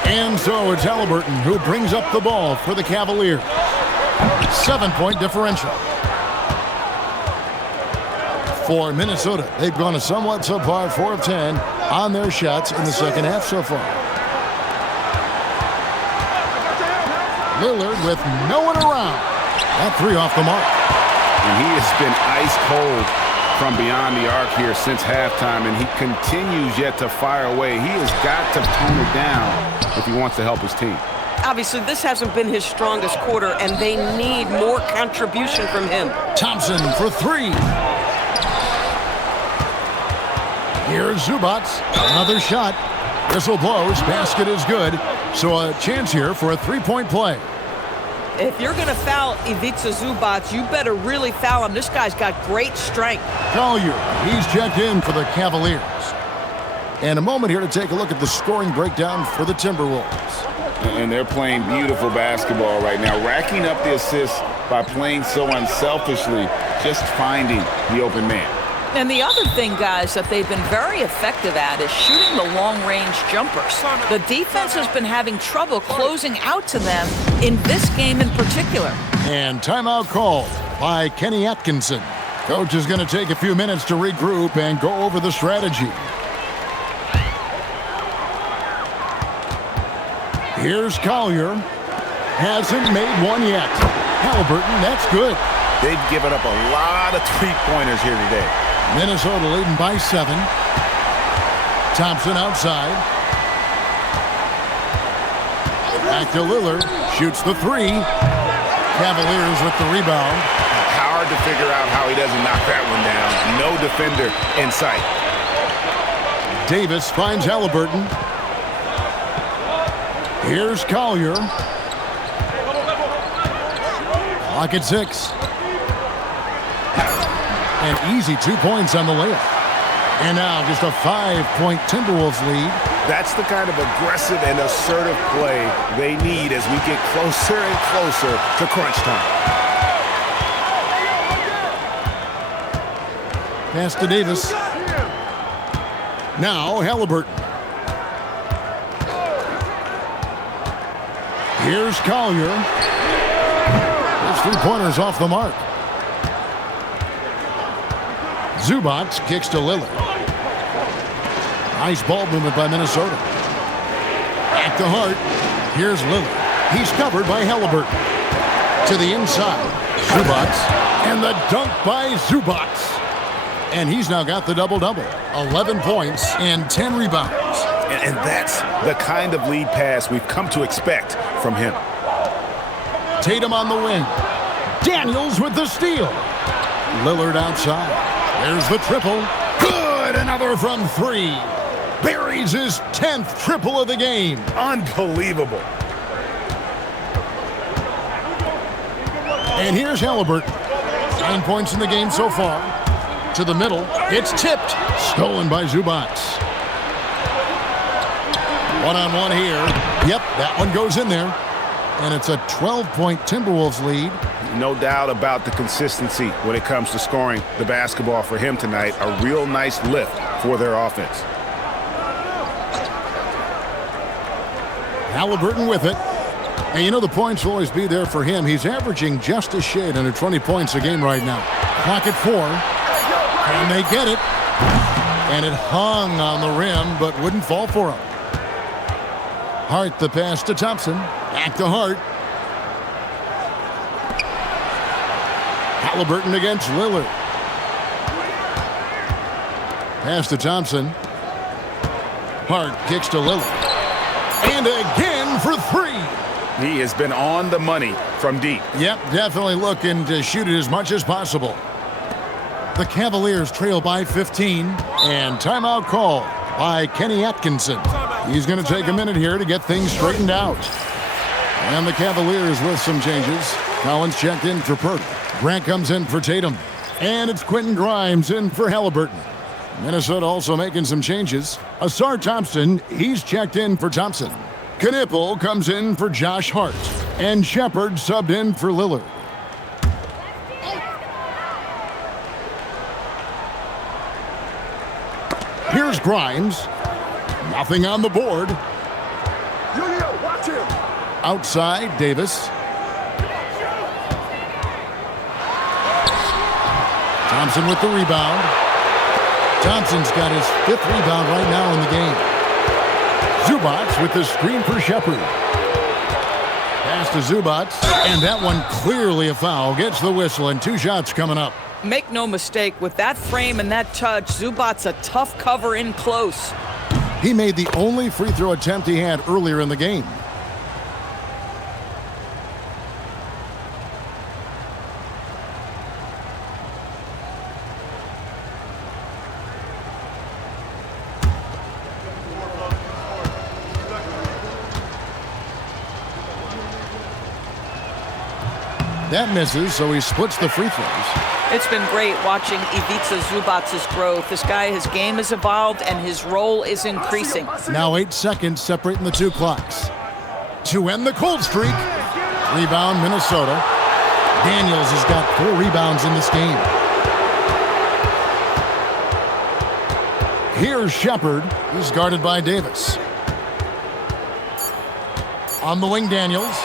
And so it's Halliburton who brings up the ball for the Cavaliers. 7-point differential. For Minnesota, they've gone a somewhat subpar 4 of 10 on their shots in the second half so far. Lillard with no one around. That 3 off the mark. And he has been ice cold from beyond the arc here since halftime, and he continues yet to fire away. He has got to tone it down if he wants to help his team. Obviously, this hasn't been his strongest quarter, and they need more contribution from him. Thompson for 3. Here's Zubac. Another shot. Whistle blows. Basket is good. So a chance here for a 3-point play. If you're going to foul Ivica Zubac, you better really foul him. This guy's got great strength. Collier, he's checked in for the Cavaliers. And a moment here to take a look at the scoring breakdown for the Timberwolves. And they're playing beautiful basketball right now, racking up the assists by playing so unselfishly, just finding the open man. And the other thing, guys, that they've been very effective at is shooting the long-range jumpers. The defense has been having trouble closing out to them in this game in particular. And timeout called by Kenny Atkinson. Coach is going to take a few minutes to regroup and go over the strategy. Here's Collier. Hasn't made one yet. Halliburton, that's good. They've given up a lot of three-pointers here today. Minnesota leading by 7. Thompson outside. Back to Lillard. Shoots the 3. Cavaliers with the rebound. Hard to figure out how he doesn't knock that one down. No defender in sight. Davis finds Halliburton. Here's Collier. Clock at 6. An easy 2 points on the layup. And now just a 5-point Timberwolves lead. That's the kind of aggressive and assertive play they need as we get closer and closer to crunch time. Pass to Davis. Now Halliburton. Here's Collier. His 3-pointers off the mark. Zubac kicks to Lillard. Nice ball movement by Minnesota. Back to Hart. Here's Lillard. He's covered by Halliburton. To the inside. Zubac. And the dunk by Zubac. And he's now got the double-double. 11 points and 10 rebounds. And that's the kind of lead pass we've come to expect from him. Tatum on the wing. Daniels with the steal. Lillard outside. There's the triple. Good! Another from 3. Buries his 10th triple of the game. Unbelievable. And here's Halliburton. 9 points in the game so far. To the middle. It's tipped. Stolen by Zubac. One-on-one here. Yep, that one goes in there. And it's a 12-point Timberwolves lead. No doubt about the consistency when it comes to scoring the basketball for him tonight. A real nice lift for their offense. Halliburton with it. And you know the points will always be there for him. He's averaging just a shade under 20 points a game right now. Clock at 4. And they get it. And it hung on the rim, but wouldn't fall for him. Hart the pass to Thompson. Back to Hart. Halliburton against Lillard. Pass to Thompson. Hart kicks to Lillard. And again for 3. He has been on the money from deep. Yep, definitely looking to shoot it as much as possible. The Cavaliers trail by 15. And timeout call by Kenny Atkinson. He's going to take a minute here to get things straightened out. And the Cavaliers with some changes. Collins checked in for Purdy. Grant comes in for Tatum. And it's Quentin Grimes in for Halliburton. Minnesota also making some changes. Asar Thompson, he's checked in for Thompson. Knipple comes in for Josh Hart. And Shepard subbed in for Lillard. Here's Grimes. Nothing on the board. Watch him. Outside, Davis. Thompson with the rebound. Thompson's got his 5th rebound right now in the game. Zubac with the screen for Shepard. Pass to Zubac, and that one clearly a foul. Gets the whistle, and 2 shots coming up. Make no mistake, with that frame and that touch, Zubac's a tough cover in close. He made the only free throw attempt he had earlier in the game. That misses, so he splits the free throws. It's been great watching Ivica Zubac's growth. This guy, his game has evolved, and his role is increasing. Now 8 seconds separating the 2 clocks. To end the cold streak. Rebound, Minnesota. Daniels has got 4 rebounds in this game. Here's Shepard. He's guarded by Davis. On the wing, Daniels.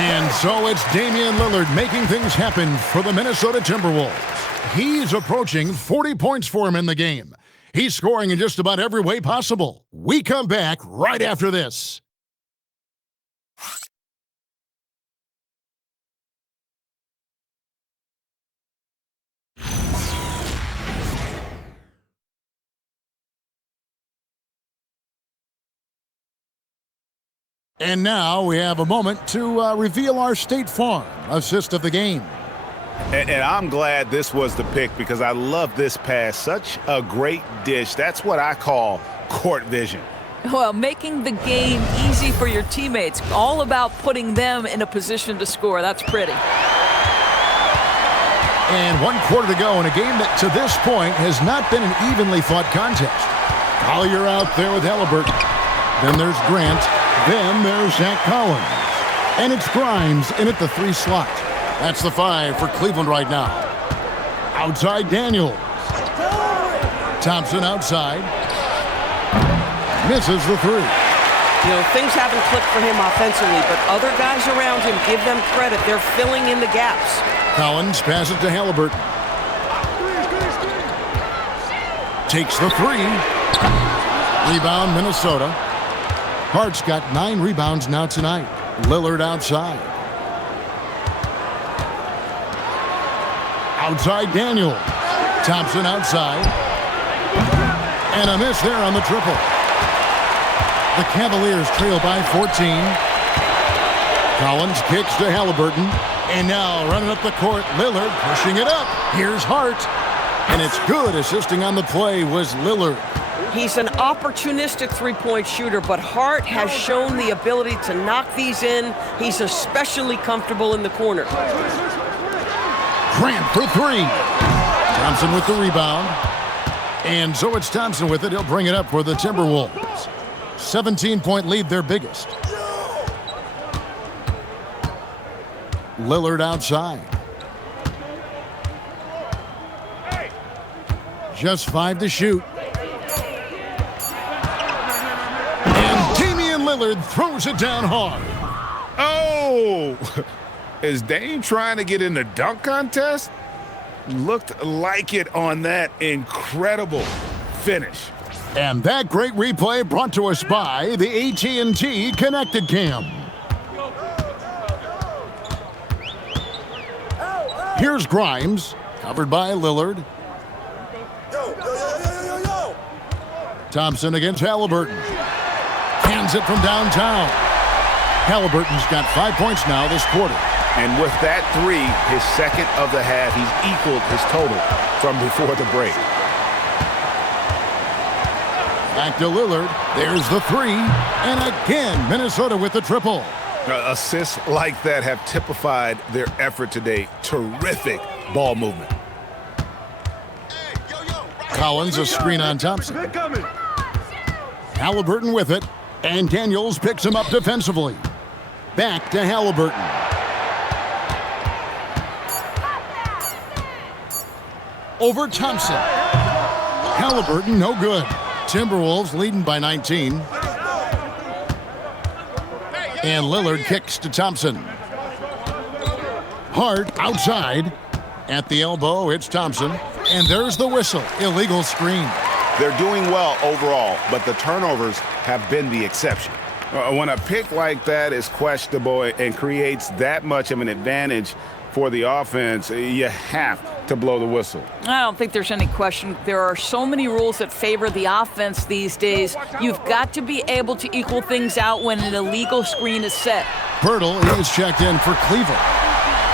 And so it's Damian Lillard making things happen for the Minnesota Timberwolves. He's approaching 40 points for him in the game. He's scoring in just about every way possible. We come back right after this. And now we have a moment to reveal our State Farm assist of the game. And I'm glad this was the pick because I love this pass. Such a great dish. That's what I call court vision. Well, making the game easy for your teammates. All about putting them in a position to score. That's pretty. And 1 quarter to go in a game that to this point has not been an evenly fought contest. Collier out there with Halliburton. Then there's Grant. Then there's Zach Collins. And it's Grimes in at the 3 slot. That's the 5 for Cleveland right now. Outside Daniels. Thompson outside. Misses the 3. You know, things haven't clicked for him offensively, but other guys around him, give them credit. They're filling in the gaps. Collins passes to Halliburton. Takes the 3. Rebound, Minnesota. Hart's got 9 rebounds now tonight. Lillard outside. Outside Daniel. Thompson outside. And a miss there on the triple. The Cavaliers trail by 14. Collins kicks to Halliburton. And now running up the court, Lillard pushing it up. Here's Hart. And it's good. Assisting on the play was Lillard. He's an opportunistic three-point shooter, but Hart has shown the ability to knock these in. He's especially comfortable in the corner. Grant for 3. Thompson with the rebound. And so it's Thompson with it. He'll bring it up for the Timberwolves. 17-point lead, their biggest. Lillard outside. Just 5 to shoot. Lillard throws it down hard. Oh! Is Dame trying to get in the dunk contest? Looked like it on that incredible finish. And that great replay brought to us by the AT&T Connected Cam. Here's Grimes, covered by Lillard. Thompson against Halliburton. Hands it from downtown. Halliburton's got 5 points now this quarter. And with that three, his second of the half, he's equaled his total from before the break. Back to Lillard. There's the three. And again, Minnesota with the triple. Assists like that have typified their effort today. Terrific ball movement. Collins a screen on Thompson. Halliburton with it. And Daniels picks him up defensively. Back to Halliburton. Over Thompson. Halliburton no good. Timberwolves leading by 19. And Lillard kicks to Thompson. Hart outside. At the elbow, it's Thompson. And there's the whistle. Illegal screen. They're doing well overall, but the turnovers have been the exception. When a pick like that is questionable and creates that much of an advantage for the offense, you have to blow the whistle. I don't think there's any question. There are so many rules that favor the offense these days. You've got to be able to equal things out when an illegal screen is set. Pirtle is checked in for Cleveland.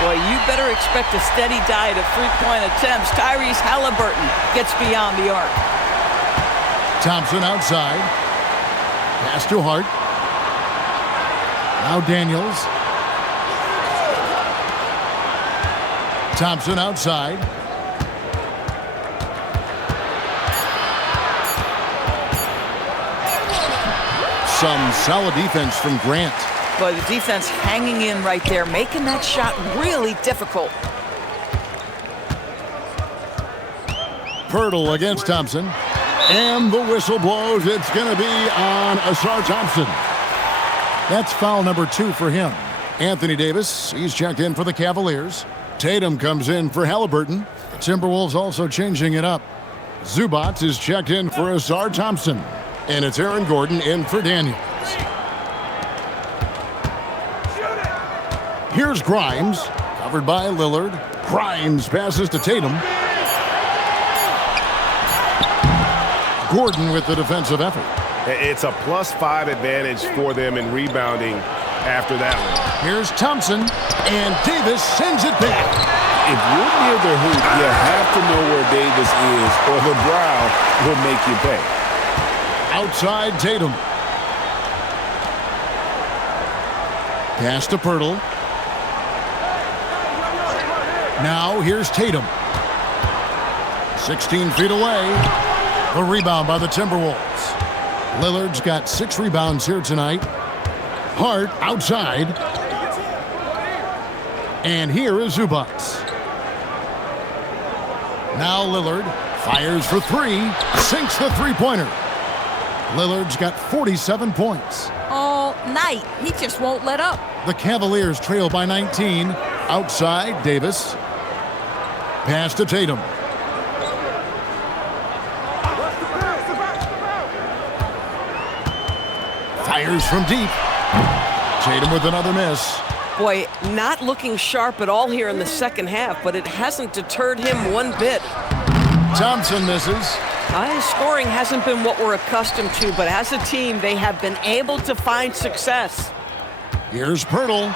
Boy, you better expect a steady diet of three-point attempts. Tyrese Halliburton gets beyond the arc. Thompson outside. Pass to Hart. Now Daniels. Thompson outside. Some solid defense from Grant. Boy, the defense hanging in right there, making that shot really difficult. Pirtle against Thompson. And the whistle blows. It's going to be on Asar Thompson. That's foul number 2 for him. Anthony Davis, he's checked in for the Cavaliers. Tatum comes in for Halliburton. The Timberwolves also changing it up. Zubac is checked in for Asar Thompson. And it's Aaron Gordon in for Daniels. Here's Grimes, covered by Lillard. Grimes passes to Tatum. Gordon with the defensive effort. It's a +5 advantage for them in rebounding after that one. Here's Thompson, and Davis sends it back. If you're near the hoop, you have to know where Davis is, or the brow will make you pay. Outside Tatum. Pass to Pirtle. Now here's Tatum. 16 feet away. The rebound by the Timberwolves. Lillard's got 6 rebounds here tonight. Hart outside. And here is Zubac. Now Lillard fires for 3. Sinks the three-pointer. Lillard's got 47 points. All night. He just won't let up. The Cavaliers trail by 19. Outside, Davis. Pass to Tatum. Fires from deep. Tatum with another miss. Boy, not looking sharp at all here in the second half, but it hasn't deterred him one bit. Thompson misses. His scoring hasn't been what we're accustomed to, but as a team, they have been able to find success. Here's Pirtle.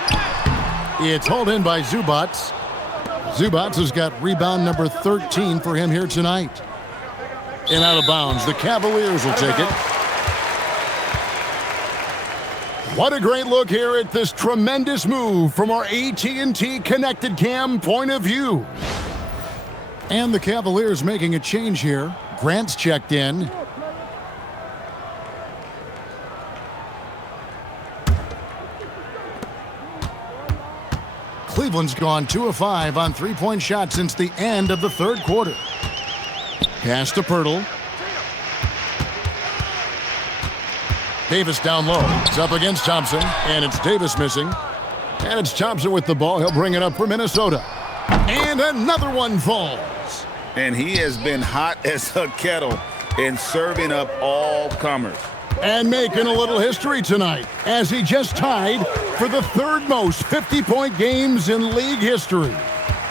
It's hauled in by Zubac. Zubac has got rebound number 13 for him here tonight. And out of bounds, the Cavaliers will take it. What a great look here at this tremendous move from our AT&T Connected Cam point of view. And the Cavaliers making a change here. Grant's checked in. Cleveland's gone 2 of 5 on three-point shots since the end of the third quarter. Pass to Pirtle. Davis down low. It's up against Thompson, and it's Davis missing. And it's Thompson with the ball. He'll bring it up for Minnesota. And another one falls. And he has been hot as a kettle in serving up all comers. And making a little history tonight, as he just tied for the third most 50-point games in league history.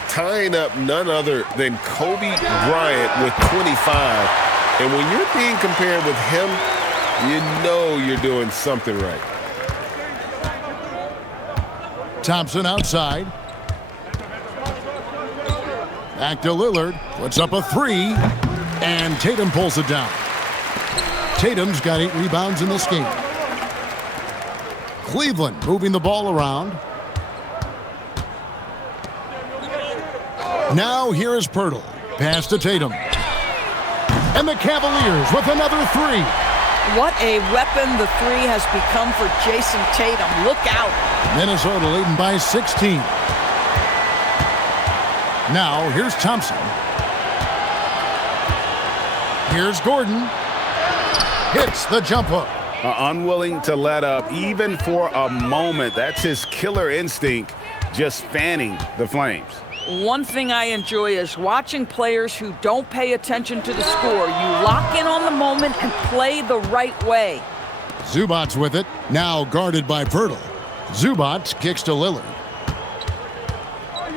Tying up none other than Kobe Bryant with 25. And when you're being compared with him, you know you're doing something right. Thompson outside. Back to Lillard. Puts up a three. And Tatum pulls it down. Tatum's got 8 rebounds in this game. Cleveland moving the ball around. Now here is Pirtle. Pass to Tatum. And the Cavaliers with another three. What a weapon the three has become for Jason Tatum. Look out. Minnesota leading by 16. Now here's Thompson. Here's Gordon. Hits the jump hook. Unwilling to let up even for a moment. That's his killer instinct, just fanning the flames. One thing I enjoy is watching players who don't pay attention to the score. You lock in on the moment and play the right way. Zubac's with it, now guarded by Pirtle. Zubac kicks to Lillard.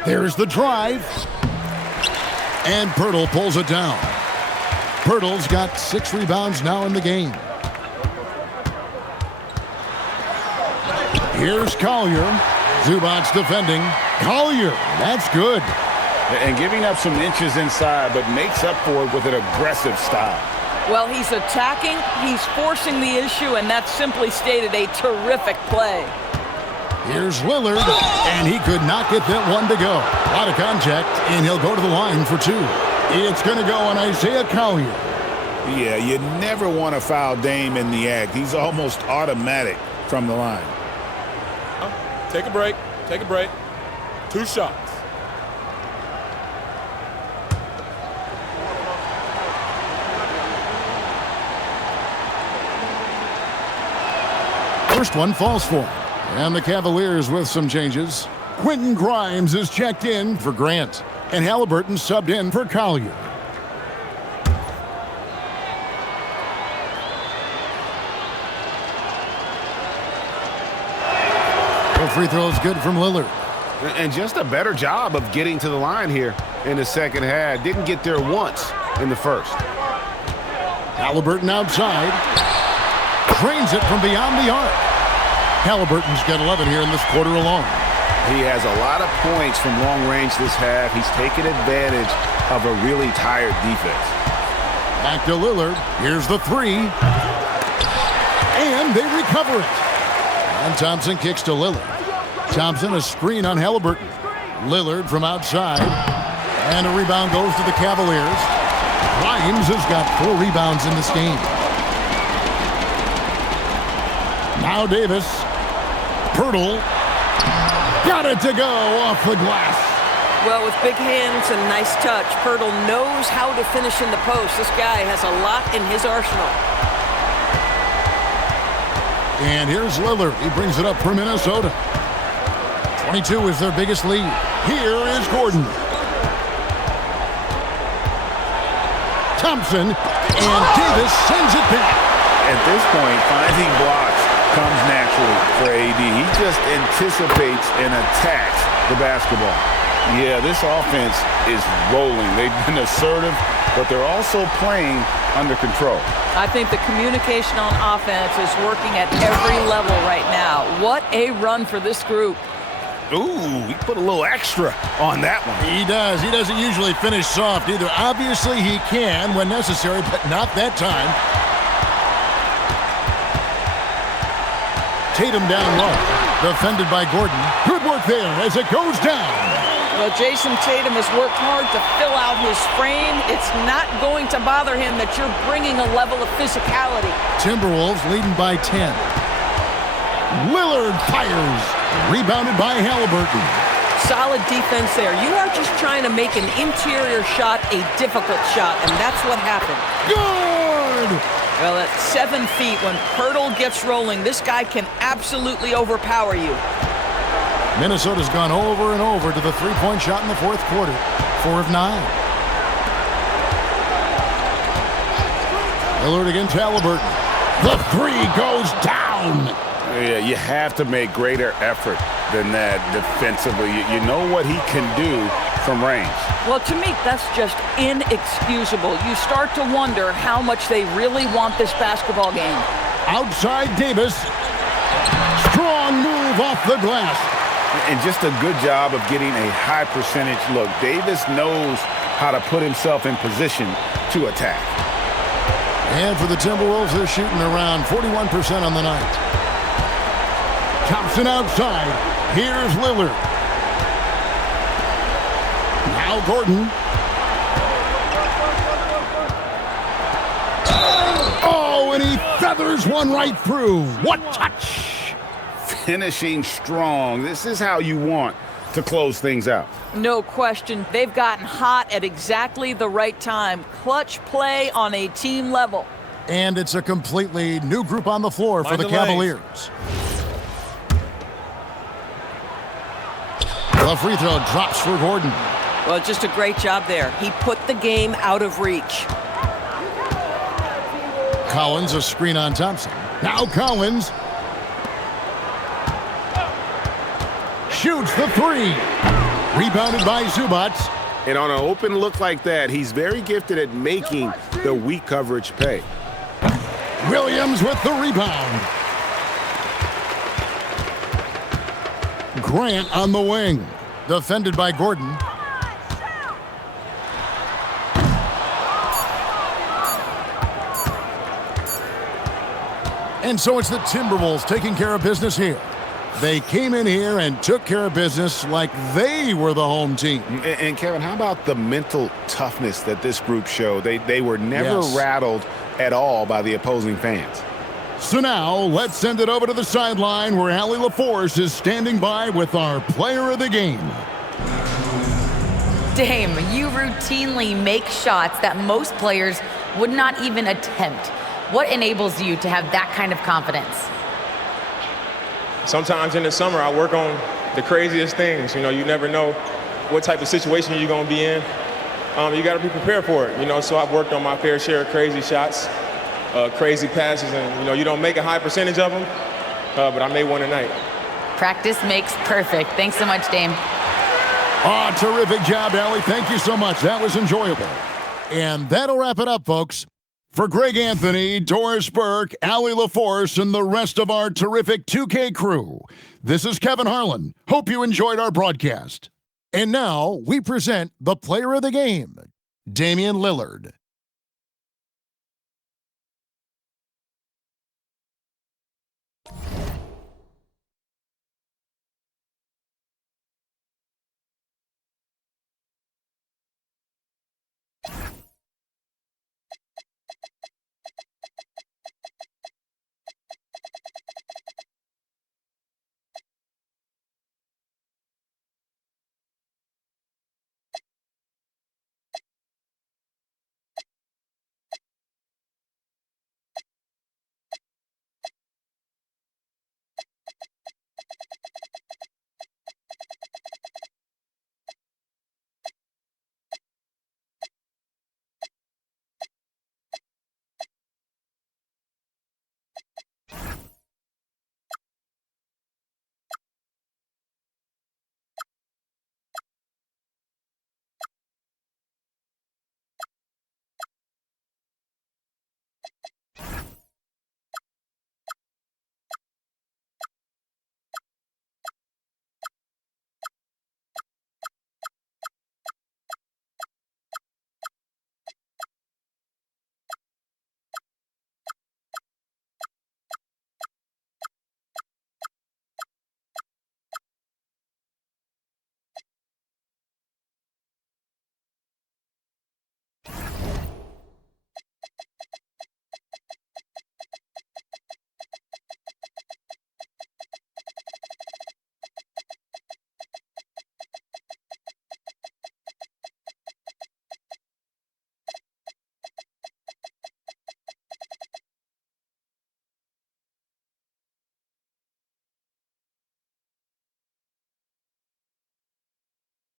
There's the drive. And Pirtle pulls it down. Pirtle's got 6 rebounds now in the game. Here's Collier. Zubac's defending. Collier, that's good. And giving up some inches inside, but makes up for it with an aggressive style. Well, he's attacking, he's forcing the issue, and that's simply stated a terrific play. Here's Lillard, and he could not get that one to go. Out of contact, and he'll go to the line for 2. It's going to go on Isaiah Collier. Yeah, you never want to foul Dame in the act. He's almost automatic from the line. Take a break. Take a break. 2 shots. First one falls for him. And the Cavaliers with some changes. Quentin Grimes is checked in for Grant. And Halliburton subbed in for Collier. The free throw is good from Lillard. And just a better job of getting to the line here in the second half. Didn't get there once in the first. Halliburton outside. Drains it from beyond the arc. Halliburton's got 11 here in this quarter alone. He has a lot of points from long range this half. He's taken advantage of a really tired defense. Back to Lillard. Here's the three. And they recover it. And Thompson kicks to Lillard. Thompson, a screen on Halliburton. Lillard from outside. And a rebound goes to the Cavaliers. Grimes has got 4 rebounds in this game. Now Davis. Pirtle. Got it to go off the glass. Well, with big hands and nice touch, Pirtle knows how to finish in the post. This guy has a lot in his arsenal. And here's Lillard. He brings it up for Minnesota. 22 is their biggest lead. Here is Gordon. Thompson. And Davis sends it back. At this point, finding blocks comes naturally for AD. He just anticipates and attacks the basketball. Yeah, this offense is rolling. They've been assertive, but they're also playing under control. I think the communication on offense is working at every level right now. What a run for this group. Ooh, he put a little extra on that one. He does. He doesn't usually finish soft either. Obviously, he can when necessary, but not that time. Tatum down low. Defended by Gordon. Good work there as it goes down. Well, Jason Tatum has worked hard to fill out his frame. It's not going to bother him that you're bringing a level of physicality. Timberwolves leading by 10. Lillard fires. Rebounded by Halliburton. Solid defense there. You are just trying to make an interior shot a difficult shot, and that's what happened. Good! Lillard. Well, at 7 feet, when Pirtle gets rolling, this guy can absolutely overpower you. Minnesota's gone over and over to the three-point shot in the fourth quarter. 4 of 9. Lillard against Halliburton. The three goes down. Yeah, you have to make greater effort than that defensively. You know what he can do from range. Well, to me, that's just inexcusable. You start to wonder how much they really want this basketball game. Outside Davis. Strong move off the glass. And just a good job of getting a high percentage look. Davis knows how to put himself in position to attack. And for the Timberwolves, they're shooting around 41% on the night. Thompson outside. Here's Lillard. Now Gordon. Oh, and he feathers one right through. What touch! Finishing strong. This is how you want to close things out. No question. They've gotten hot at exactly the right time. Clutch play on a team level. And it's a completely new group on the floor for the Cavaliers. The free throw drops for Gordon. Well, just a great job there. He put the game out of reach. Collins, a screen on Thompson. Now Collins. Shoots the three. Rebounded by Zubac. And on an open look like that, he's very gifted at making the weak coverage pay. Williams with the rebound. Grant on the wing. Defended by Gordon. And so it's the Timberwolves taking care of business here. They came in here and took care of business like they were the home team. And Kevin, how about the mental toughness that this group showed? They were never rattled at all by the opposing fans. So now let's send it over to the sideline where Allie LaForce is standing by with our player of the game. Dame, you routinely make shots that most players would not even attempt. What enables you to have that kind of confidence? Sometimes in the summer, I work on the craziest things. You know, you never know what type of situation you're going to be in. You got to be prepared for it, you know, so I've worked on my fair share of crazy shots, crazy passes, and, you know, you don't make a high percentage of them, but I made one tonight. Practice makes perfect. Thanks so much, Dame. Oh, terrific job, Allie. Thank you so much. That was enjoyable. And that'll wrap it up, folks. For Greg Anthony, Doris Burke, Allie LaForce, and the rest of our terrific 2K crew, this is Kevin Harlan. Hope you enjoyed our broadcast. And now we present the player of the game, Damian Lillard.